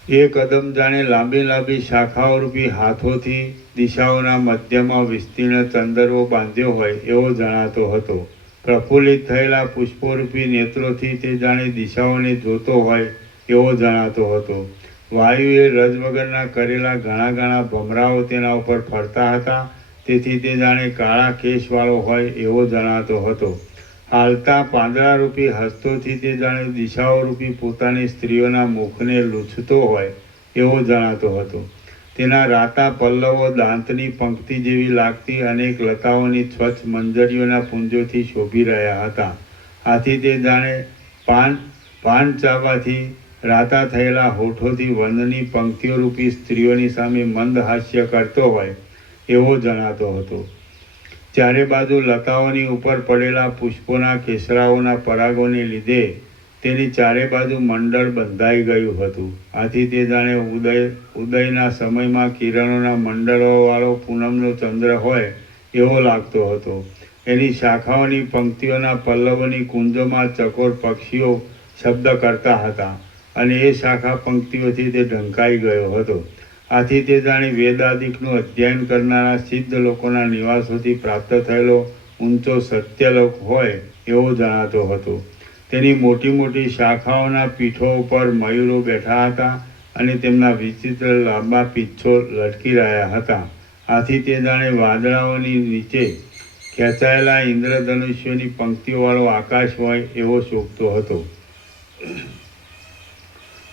એ કદમ જાણે લાંબી લાંબી શાખાઓ રૂપી હાથોથી દિશાઓના મધ્યમાં વિસ્તીર્ણ ચંદરવો બાંધ્યો હોય એવો જણાતો હતો. પ્રફુલ્લિત થયેલા પુષ્પોરૂપી નેત્રોથી તે જાણે દિશાઓને જોતો હોય એવો જણાતો હતો. વાયુએ રજ વગરના કરેલા ઘણા ઘણા ભમરાઓ તેના ઉપર ફરતા હતા, તેથી તે જાણે કાળા કેશવાળો હોય એવો જણાતો હતો. હાલતા પાંદડારૂપી હસ્તોથી તે જાણે દિશાઓરૂપી પોતાની સ્ત્રીઓના મુખને લૂછતો હોય એવો જણાતો હતો. તેના રાતા પલ્લવો દાંતની પંક્તિ જેવી લાગતી અનેક લતાઓની સ્વચ્છ મંજરીઓના પુંજોથી શોભી રહ્યા હતા. આથી તે જાણે પાન ચાવવાથી રાતા થયેલા હોઠોથી વનની પંક્તિઓરૂપી સ્ત્રીઓની સામે મંદ હાસ્ય કરતો હોય એવો જણાતો હતો. ચારે બાજુ લતાઓની ઉપર પડેલા પુષ્પોના કેસરાઓના પરાગોને લીધે તેની ચારે બાજુ મંડળ બંધાઈ ગયું હતું. આથી તે જાણે ઉદયના સમયમાં કિરણોના મંડળોવાળો પૂનમનો ચંદ્ર હોય એવો લાગતો હતો. એની શાખાઓની પંક્તિઓના પલ્લવોની કુંજોમાં ચકોર પક્ષીઓ શબ્દ કરતા હતા અને એ શાખા પંક્તિઓથી તે ઢંકાઈ ગયો હતો. આથી તે જાણે વેદાદિકનું અધ્યયન કરનારા સિદ્ધ લોકોના નિવાસોથી પ્રાપ્ત થયેલો ઊંચો સત્યલોક હોય એવો જણાતો હતો. તેની મોટી મોટી શાખાઓના પીઠો ઉપર મયુરો બેઠા હતા અને તેમના વિચિત્ર લાંબા પીંછો લટકી રહ્યા હતા. આથી તે જાણે વાદળાઓની નીચે ખેંચાયેલા ઇન્દ્રધનુષ્યોની પંક્તિઓવાળો આકાશ હોય એવો શોભતો હતો.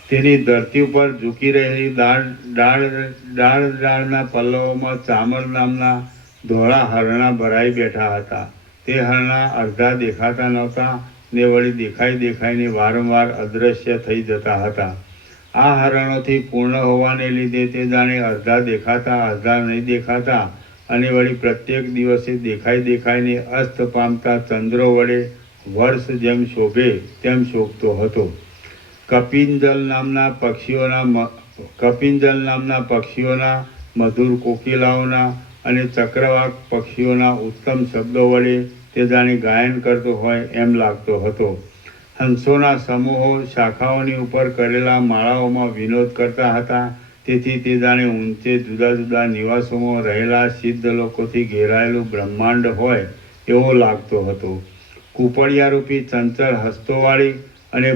તેની ધરતી ઉપર ઝૂકી રહેલી ડાળના પલ્લવોમાં ચામર નામના ધોળા હરણા ભરાઈ બેઠા હતા. તે હરણા અડધા દેખાતા નહોતા ને વળી દેખાઈને વારંવાર અદૃશ્ય થઈ જતા હતા. આ હરણોથી પૂર્ણ હોવાને લીધે તે જાણે અડધા દેખાતા અડધા નહીં દેખાતા અને વળી પ્રત્યેક દિવસે દેખાઈને અસ્ત પામતા ચંદ્રો વડે વર્ષ જેમ શોભે તેમ શોભતો હતો. કપિંજલ નામના પક્ષીઓના મધુર કોકિલાઓના અને ચક્રવાક પક્ષીઓના ઉત્તમ શબ્દો વડે તે જાણે ગાયન કરતો હોય એમ લાગતો હતો. હંસોના સમૂહો શાખાઓની ઉપર કરેલા માળાઓમાં વિનોદ કરતા હતા. તેથી તે જાણે ઊંચે જુદા જુદા નિવાસોમાં રહેલા સિદ્ધ લોકોથી ઘેરાયેલું બ્રહ્માંડ હોય એવો લાગતો હતો. કુપળિયારૂપી ચંચળ હસ્તોવાળી અને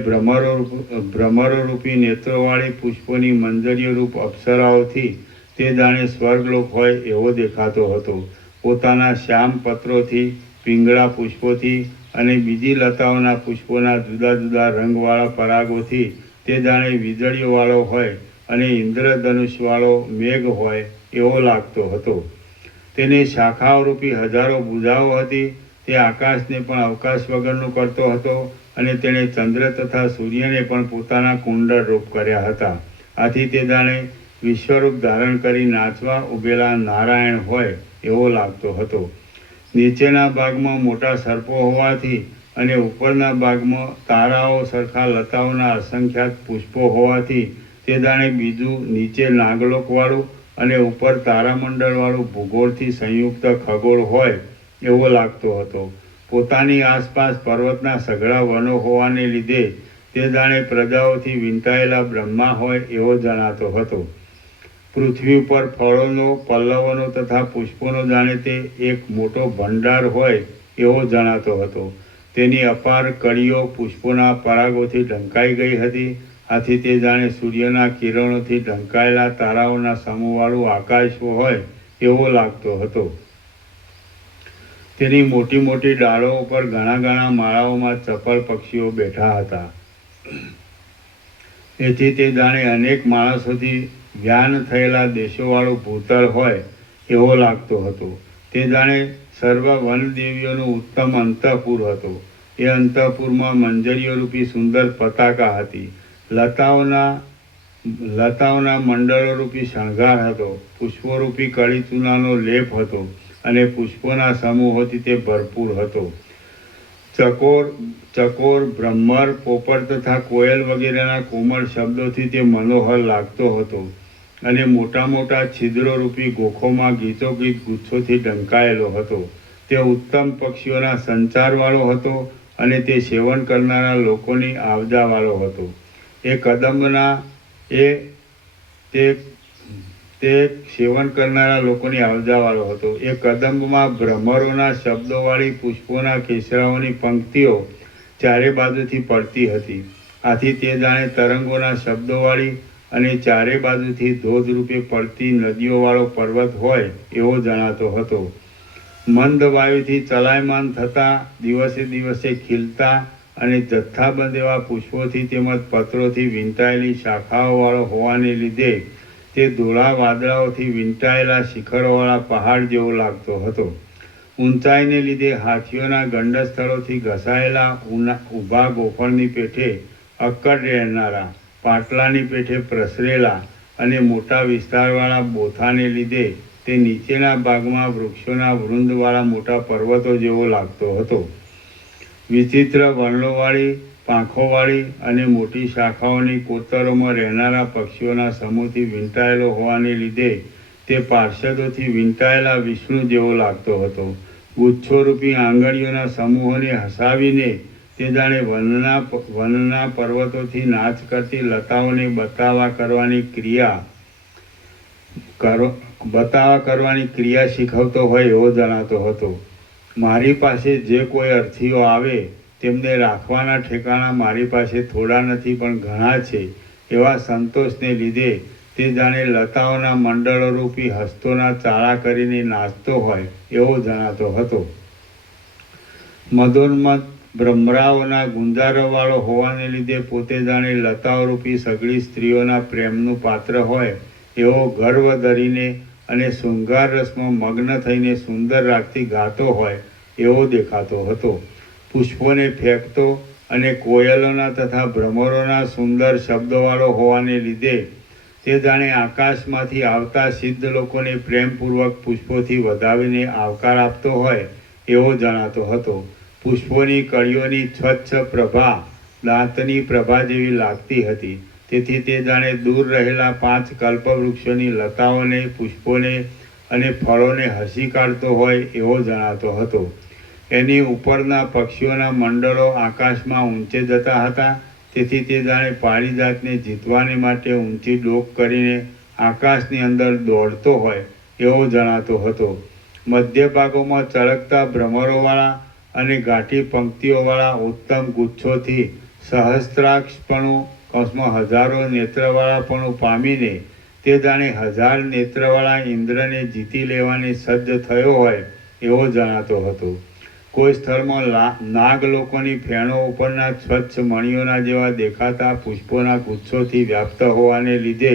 ભ્રમરોરૂપી નેત્રોવાળી પુષ્પોની મંજરીઓરૂપ અપ્સરાઓથી તે જાણે સ્વર્ગલોક હોય એવો દેખાતો હતો. પોતાના શ્યામ પત્રોથી, પીંગળા પુષ્પોથી અને બીજી લતાઓના પુષ્પોના જુદા જુદા રંગવાળા પરાગોથી તે જાણે વીજળીઓવાળો હોય અને ઇન્દ્રધનુષવાળો મેઘ હોય એવો લાગતો હતો. તેની શાખાઓરૂપી હજારો ભુજાઓ હતી. તે આકાશને પણ અવકાશ વગરનું કરતો હતો અને તેણે ચંદ્ર તથા સૂર્યને પણ પોતાના કુંડળ રૂપ કર્યા હતા. આથી તે જાણે વિશ્વરૂપ ધારણ કરી નાચવા ઉભેલા નારાયણ હોય એવો લાગતો હતો. નીચેના ભાગમાં મોટા સર્પો હોવાથી અને ઉપરના ભાગમાં તારાઓ સરખા લતાઓના અસંખ્યાત પુષ્પો હોવાથી તે જાણે બીજું નીચે નાગલોકવાળું અને ઉપર તારામંડળવાળું ભૂગોળથી સંયુક્ત ખગોળ હોય એવો લાગતો હતો. પોતાની આસપાસ પર્વતના સઘળા વનો હોવાને લીધે તે જાણે પ્રજાઓથી વીંટાયેલા બ્રહ્મા હોય એવો જણાતો હતો. પૃથ્વી ઉપર ફળોનો, પલ્લવોનો તથા પુષ્પોનો જાણે તે એક મોટો ભંડાર હોય એવો જણાતો હતો. તેની અપાર કળીઓ પુષ્પોના પરાગોથી ઢંકાઈ ગઈ હતી. આથી તે જાણે સૂર્યના કિરણોથી ઢંકાયેલા તારાઓના સમૂહવાળું આકાશ હોય એવો લાગતો હતો. તેની મોટી મોટી ડાળો ઉપર ઘણા માળાઓમાં ચપળ પક્ષીઓ બેઠા હતા. એથી તે જાણે અનેક માણસોથી વ્યાન થયેલા દેશોવાળું ભૂતળ હોય એવો લાગતો હતો. તે જાણે સર્વ વનદેવીઓનું ઉત્તમ અંતઃપુર હતો. એ અંતઃપુરમાં મંજરીઓરૂપી સુંદર પતાકા હતી. લતાઓના મંડળોરૂપી શણગાર હતો. પુષ્પોરૂપી કળી ચૂનાનો લેપ હતો અને પુષ્પોના સમૂહોથી તે ભરપૂર હતો. ચકોર, ભ્રમર, પોપટ તથા કોયલ વગેરેના કોમળ શબ્દોથી તે મનોહર લાગતો હતો અને મોટા મોટા છિદ્રોરૂપી ગોખોમાં ગીચોગીચ ગુચ્છોથી ઢંકાયેલો હતો. તે ઉત્તમ પક્ષીઓના સંચારવાળો હતો અને તે સેવન કરનારા લોકોની આવજાવાળો હતો. તે સેવન કરનારા લોકોની આવજાવાળો હતો. એ કદંબમાં ભ્રમરોના શબ્દોવાળી પુષ્પોના કેસરાઓની પંક્તિઓ ચારે બાજુથી પડતી હતી. આથી તે જાણે તરંગોના શબ્દોવાળી અને ચારે બાજુથી ધોધરૂપે પડતી નદીઓવાળો પર્વત હોય એવો જણાતો હતો. મંદ વાયુથી ચલાયમાન થતા દિવસે દિવસે ખીલતા અને જથ્થાબંધ એવા પુષ્પોથી તેમજ પત્રોથી વીંટાયેલી શાખાઓવાળો હોવાને લીધે તે ધોળા વાદળાઓથી વીંટાયેલા શિખરોવાળા પહાડ જેવો લાગતો હતો. ઊંચાઈને લીધે હાથીઓના ગંડસ્થળોથી ઘસાયેલા ઊભા ગોફણની પેઠે અક્કડ રહેનારા, પાટલાની પેઠે પ્રસરેલા અને મોટા વિસ્તારવાળા બોથાને લીધે તે નીચેના ભાગમાં વૃક્ષોના વૃંદવાળા મોટા પર્વતો જેવો લાગતો હતો. વિચિત્ર વર્ણોવાળી, પાંખોવાળી અને મોટી શાખાઓની કોતરોમાં રહેનારા પક્ષીઓના સમૂહથી વીંટાયેલો હોવાને લીધે તે પાર્ષદોથી વીંટાયેલા વિષ્ણુ જેવો લાગતો હતો. ગુચ્છોરૂપી આંગળીઓના સમૂહોને હસાવીને તે જાણે વનના પર્વતોથી નાચ કરતી લતાઓને બતાવા કરવાની ક્રિયા શીખવતો હોય એવો જણાતો હતો. મારી પાસે જે કોઈ અર્થીઓ આવે તેમને રાખવાના ઠેકાણા મારી પાસે થોડા નથી પણ ઘણા છે એવા સંતોષને લીધે તે જાણે લતાઓના મંડળો રૂપી હસ્તોના ચાળા કરીને નાચતો હોય એવો જણાતો હતો. મધોન્મત ભ્રમરાઓના ગુંજારવાળો હોવાને લીધે પોતે જાણે લતાઓ રૂપી સઘળી સ્ત્રીઓના પ્રેમનું પાત્ર હોય એવો ગર્વ ધરીને અને શૃંગાર રસમાં મગ્ન થઈને સુંદર રાગથી ગાતો હોય એવો દેખાતો હતો. પુષ્પોને ફેંકતો અને કોયલોના તથા ભ્રમરોના સુંદર શબ્દોવાળો હોવાને લીધે તે જાણે આકાશમાંથી આવતા સિદ્ધ લોકોને પ્રેમપૂર્વક પુષ્પોથી વધાવીને આવકાર આપતો હોય એવો જણાતો હતો. પુષ્પોની કળીઓની સ્વચ્છ પ્રભા દાંતની પ્રભા જેવી લાગતી હતી. તેથી તે જાણે દૂર રહેલા 5 કલ્પવૃક્ષોની લતાઓને, પુષ્પોને અને ફળોને હસી કાઢતો હોય એવો જણાતો હતો. એની ઉપરના પક્ષીઓના મંડળો આકાશમાં ઊંચે જતા હતા. તેથી તે જાણે પારિજાતને જીતવાને માટે ઊંચી ડોક કરીને આકાશની અંદર દોડતો હોય એવો જણાતો હતો. મધ્ય ભાગોમાં ચળકતા ભ્રમરોવાળા અને ઘાટી પંક્તિઓવાળા ઉત્તમ ગુચ્છોથી સહસ્ત્રાક્ષપણું હજારો નેત્રવાળાપણું પામીને તે જાણે 1000 નેત્રવાળા ઇન્દ્રને જીતી લેવાને સજ્જ થયો હોય એવો જણાતો હતો. કોઈ સ્થળમાં નાગ લોકોની ફેણો ઉપરના સ્વચ્છ મણિઓના જેવા દેખાતા પુષ્પોના ગુચ્છોથી વ્યાપ્ત હોવાને લીધે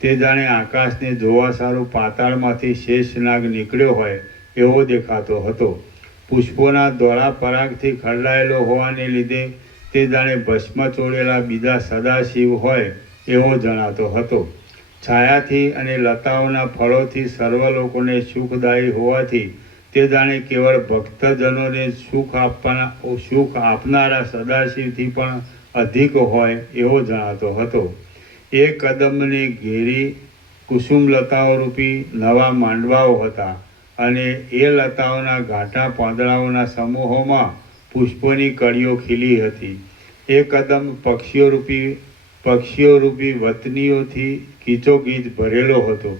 તે જાણે આકાશને જોવા સારું પાતાળમાંથી શેષ નાગ નીકળ્યો હોય એવો દેખાતો હતો. પુષ્પોના ધોળા પરાગથી ખરડાયેલો હોવાને લીધે તે જાણે ભસ્મ ચોળેલા બીજા સદાશિવ હોય એવો જણાતો હતો. છાયાથી અને લતાઓના ફળોથી સર્વ લોકોને સુખદાયી હોવાથી તે જાણે કેવળ ભક્તજનોને સુખ આપનારા સદાશિવથી પણ અધિક હોય એવો જણાતો હતો. એ કદમને ઘેરી કુસુમ લતાઓ રૂપી નવા માંડવાઓ હતા અને એ લતાઓના ઘાટા પાંદડાઓના સમૂહોમાં પુષ્પોની કળીઓ ખીલી હતી. એ કદમ પક્ષીઓ રૂપી વતનીઓથી કીચોકીચ ભરેલો હતો.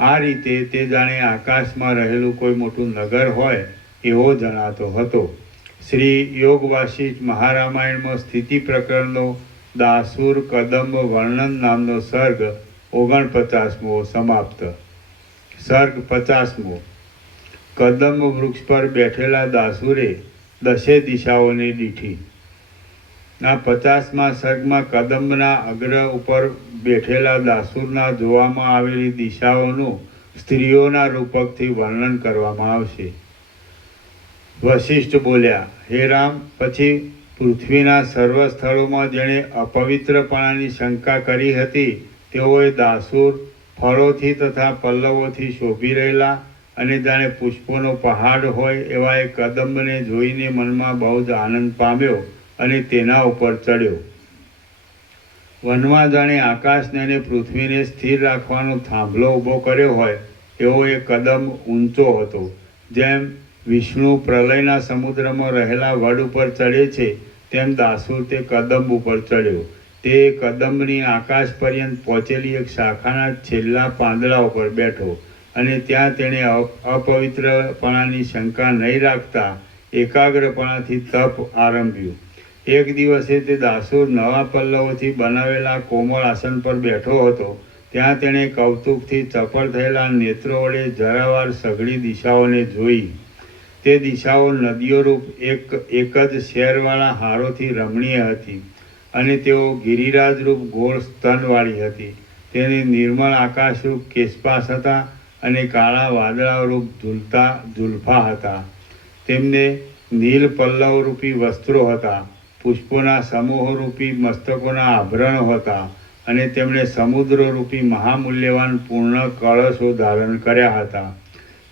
આ રીતે તે જાણે આકાશમાં રહેલું કોઈ મોટું નગર હોય એવો જણાતો હતો. શ્રી યોગ વાસિષ્ઠ મહારામાયણમાં સ્થિતિ પ્રકરણનો દાસુર કદંબ વર્ણન નામનો સર્ગ 49મો સમાપ્ત. સર્ગ 50મો. કદંબ વૃક્ષ પર બેઠેલા દાસુરે 10 દિશાઓને દીઠી. આ 50મા સર્ગમાં કદંબના અગ્ર ઉપર બેઠેલા દાસુરના જોવામાં આવેલી દિશાઓનું સ્ત્રીઓના રૂપકથી વર્ણન કરવામાં આવશે. વશિષ્ઠ બોલ્યા, હે રામ, પછી પૃથ્વીના સર્વ સ્થળોમાં જેણે અપવિત્રપણાની શંકા કરી હતી તેઓએ દાસુર ફળોથી તથા પલ્લવોથી શોભી રહેલા અને જાણે પુષ્પોનો પહાડ હોય એવા એ કદંબને જોઈને મનમાં બહુ જ આનંદ પામ્યો અને તેના ઉપર ચડ્યો. વનમાં જાણે આકાશને અને પૃથ્વીને સ્થિર રાખવાનો થાંભલો ઊભો કર્યો હોય એવો એ કદંબ ઊંચો હતો. જેમ વિષ્ણુ પ્રલયના સમુદ્રમાં રહેલા વડ ઉપર ચડે છે તેમ દાસુર તે કદંબ ઉપર ચડ્યો. તે કદંબની આકાશ પર્યંત પહોંચેલી એક શાખાના છેલ્લા પાંદડા ઉપર બેઠો અને ત્યાં તેણે અપવિત્રપણાની શંકા નહીં રાખતા એકાગ્રપણાથી તપ આરંભ્યું. એક દિવસે તે દાસુર નવા પલ્લવોથી બનાવેલા કોમળ આસન પર બેઠો હતો. ત્યાં તેણે કૌતુકથી ચપળ થયેલા નેત્રો વડે જરાવાર સઘળી દિશાઓને જોઈ. તે દિશાઓ નદીઓરૂપ એક જ શેરવાળા હારોથી રમણીય હતી અને તેઓ ગિરિરાજરૂપ ગોળ સ્તનવાળી હતી. તેની નિર્મળ આકાશરૂપ કેશપાસ હતા અને કાળા વાદળારૂપ ઝુલ્ફા હતા. તેમને નીલ પલ્લવરૂપી વસ્ત્રો હતા. પુષ્પોના સમૂહરૂપી મસ્તકોના આભરણો હતા અને તેમણે સમુદ્રરૂપી મહામૂલ્યવાન પૂર્ણ કળશો ધારણ કર્યા હતા.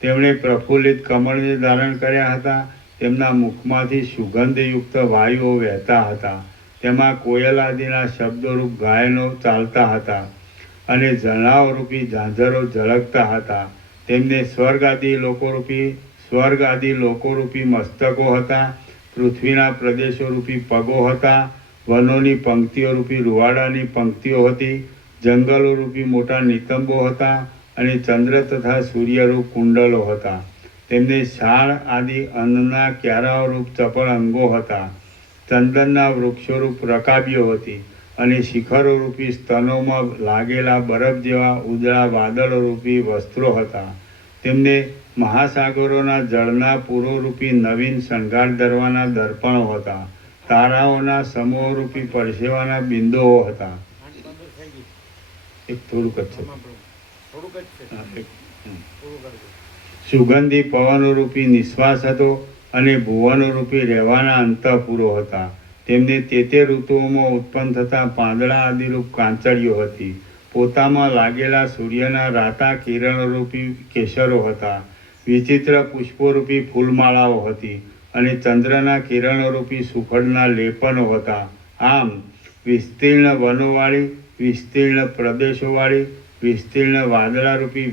તેમણે પ્રફુલ્લિત કમળને ધારણ કર્યા હતા. તેમના મુખમાંથી સુગંધયુક્ત વાયુઓ વહેતા હતા. તેમાં કોયલ આદિના શબ્દોરૂપ ગાયનો ચાલતા હતા અને જણાવરૂપી ઝાંઝરો ઝળકતા હતા. તેમને સ્વર્ગ આદિ લોકોરૂપી મસ્તકો હતા. પૃથ્વીના પ્રદેશો રૂપી પગો હતા, વનોની પંક્તિઓ રૂપી રૂવાડાની પંક્તિઓ હતી, જંગલો રૂપી મોટા નિતંબો હતા અને ચંદ્ર તથા સૂર્યરૂપ કુંડલો હતા. તેમને છાણ આદિ અન્નના ક્યારાઓ રૂપ ચપળ અંગો હતા. ચંદનના વૃક્ષોરૂપ રકાબીઓ હતી અને શિખરો રૂપી સ્તનોમાં લાગેલા બરફ જેવા ઉજળા વાદળો રૂપી વસ્ત્રો હતા. તેમને મહાસાગરોના જળના પૂરોરૂપી નવીન શણગાર ધરવાના દર્પણો હતા. તારાઓના સમૂહરૂપી પરસેવાના બિંદુઓ હતા. એક થોડુંક જ છે. થોડુંક જ છે. હા, એક. થોડું કરજો. સુગંધી પવનરૂપી નિશ્વાસ હતો અને ભુવનરૂપી રહેવાના અંતઃપુરો હતા. તેમને તે ઋતુઓમાં ઉત્પન્ન થતા પાંદડા આદિરૂપ કાંચળીઓ હતી. પોતામાં લાગેલા સૂર્યના રાતા કિરણરૂપી કેસરો હતા. વિચિત્ર પુષ્પોરૂપી ફૂલમાળાઓ હતી અને ચંદ્રના કિરણોરૂપી સુખડના લેપનો હતા. આમ વિસ્તીર્ણ વનોવાળી, વિસ્તીર્ણ પ્રદેશોવાળી, વિસ્તીર્ણ વાદળારૂપી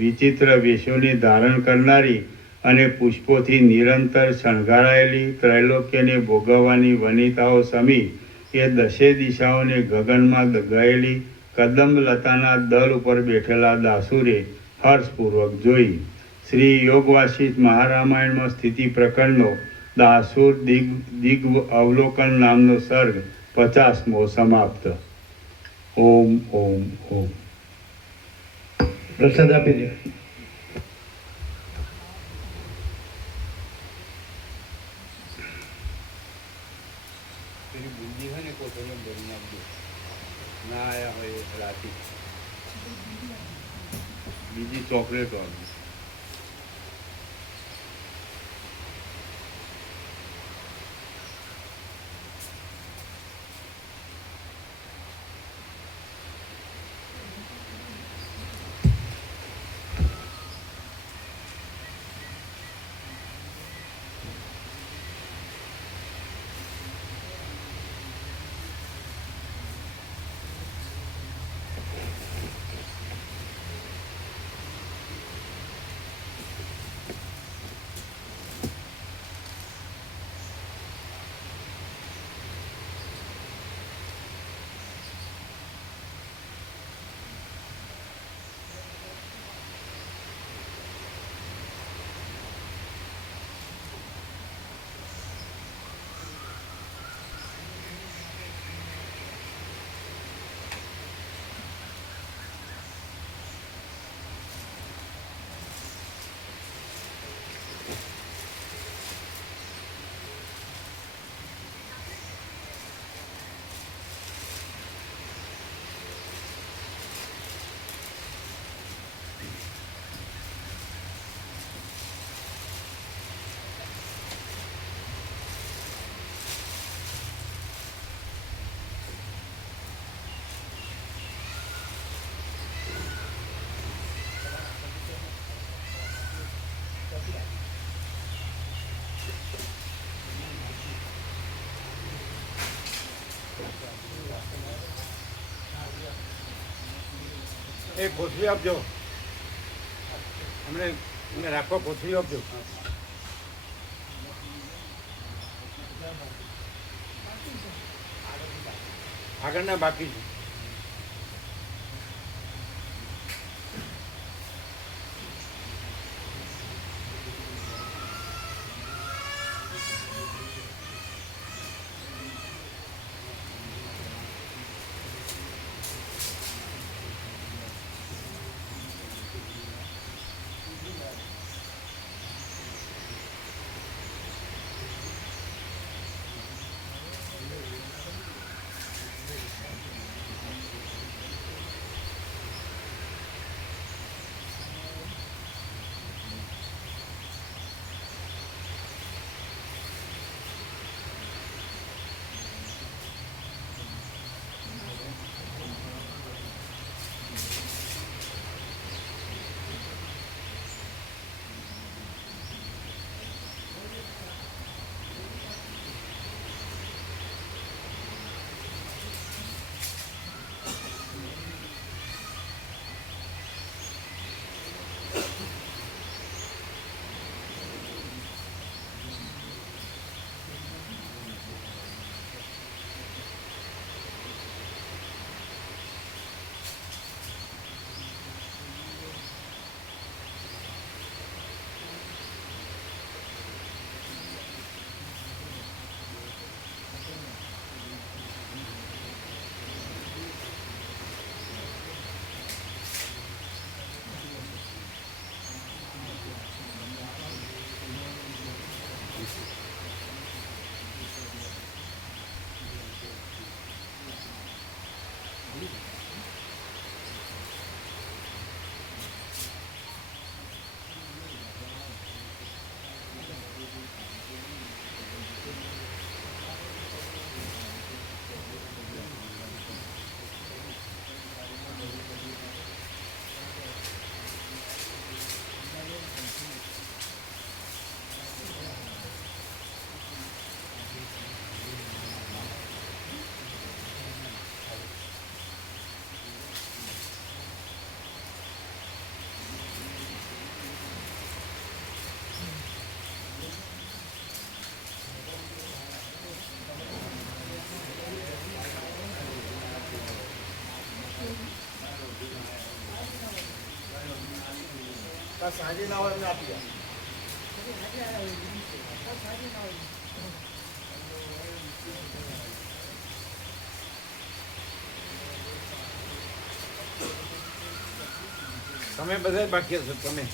વિચિત્ર વેશોને ધારણ કરનારી અને પુષ્પોથી નિરંતર શણગારાયેલી ત્રૈલોક્યને ભોગવવાની વનિતાઓ સમી એ દશે દિશાઓને ગગનમાં ગયેલી કદંબલતાના દલ ઉપર બેઠેલા દાસુરે હર્ષપૂર્વક જોઈ. શ્રી યોગવાસિષ્ઠ મહારામાયણમાં સ્થિતિ પ્રકરણનો દાસુર દિગ અવલોકન નામનો સર્ગ 50મો સમાપ્ત. ઓમ ઓમ ઓમ. પ્રસાદ આપી દે. બુંદી હોય ને કોથળીઓ ભરી નાખજો. ના આવ્યા હોય એ રાતી બીજી ચોકલેટ વાળી. એ કોથળી આપજો. અમને રાખો, કોથળી આપજો. આગળના બાકી છે. સાંજે ના હોય એમને આપી દો. તમે બધા બાકી હશો તમે.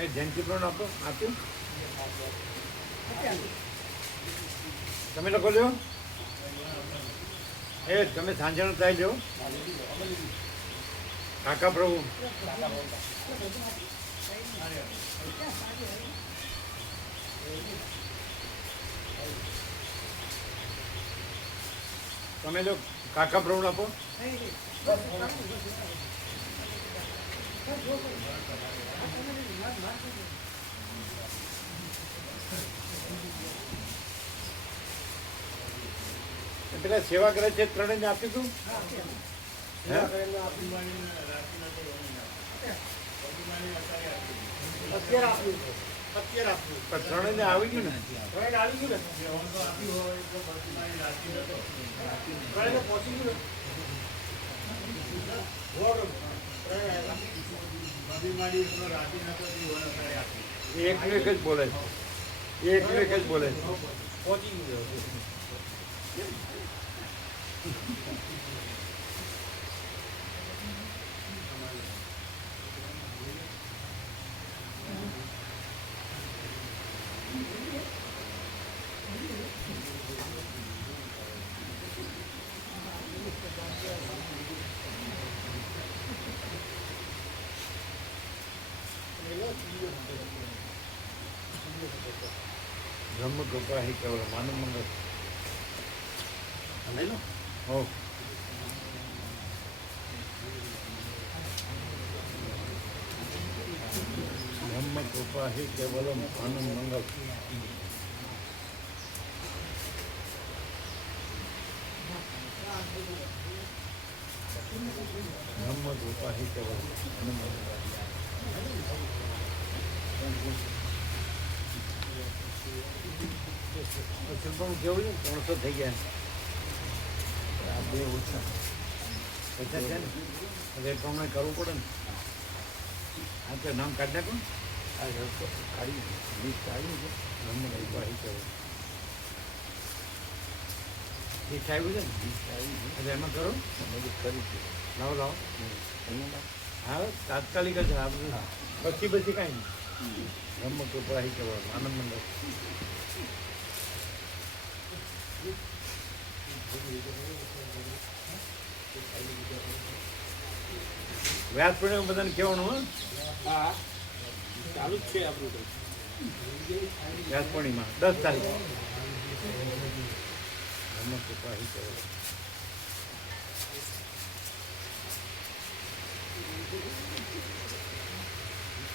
એ જયંતિ પણ આપ્યું તમે લોકો લ્યો. એ તમે સાંજનો થાય લ્યો. કાકા પ્રભુ તમે લો કાકા પ્રભુ આપો. પેલા સેવા કરે છે ત્રણેયને આપીશું. ત્રણેયને આવી ગયું ને. એકનું એક જ બોલે છે. એકનું એક જ બોલે છે. પહોંચી ગયું. બ્રહ્મ કૃપા હિ કેવલ માનવ મંગલ. લઈ લો. હો બ્રહ્મ કૃપા હિ કેવલમ આનંદ મંગલ. બ્રહ્મ કૃપા હિ કેવલમ આનંદ મંગલ. શિલ્પનું કેવું છે 300 થઈ ગયા. આ બે ઓછા પૈસા છે ને એટલે એ પ્રમાણે કરવું પડે ને. હા તો નામ કાઢી નાખો ને. આ કાઢી લિસ્ટ આવ્યું છે. બ્રહ્મ કૃપા હિ કેવલમ લિસ્ટ આવ્યું છે ને. લિસ્ટ આવ્યું છે એટલે એમાં કરો. બધું કરી છે. લાવો લાવો. હા તાત્કાલિક જ. આ બધું પછી કાંઈ નહીં. બ્રહ્મ કૃપા હિ કેવલમ આનંદ મંગલ. વ્યાસ પૂર્ણિમા બધાને કહેવાનું. હા ચાલુ જ છે આપણું તો. વ્યાસ પૂર્ણિમા 10 તારીખ. બ્રહ્મ કૃપા હિ કેવલમ.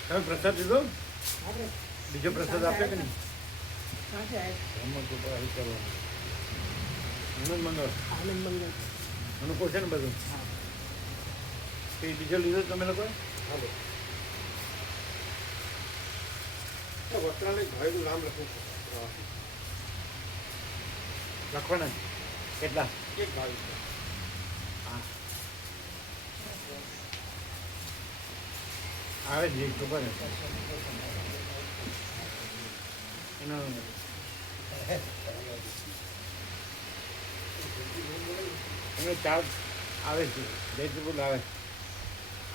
તમે પ્રસાદ લીધો? બીજો પ્રસાદ આપ્યો કે નહીં? બ્રહ્મ કૃપા હિ કેવલમ આનંદ મંગળ. અનુકૂળ છે ને બધું? બીજો લીધો તમે લોકો? વસ્ત્રાલય ભાઈનું નામ લખવું લખવાના જ. કેટલા? એક ભાઈ. હા આવે જ ખબર ને એનો. એનો ચાર્જ આવે છે. વેજીટેબલ આવે.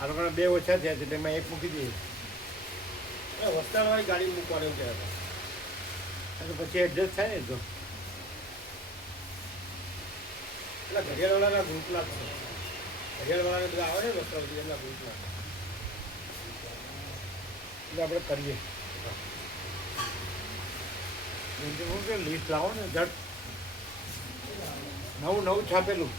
આ લોકોના 2 ઓછા થયા છે એટલે એમાં એક મૂકી દઈએ. વસ્ત્રાલવાળી ગાડી મૂકવાનું કહેતા હતા. અને પછી એડજસ્ટ થાય ને તો. એટલે ઘડિયાળવાળાના ગ્રુપના જ છે. ઘડિયાળવાળાને બધા આવે ને વસ્ત્રાલથી એમના ગ્રુપના. એટલે આપણે કરીએ. લિસ્ટ લાવો ને ઝટ. નવું છાપેલું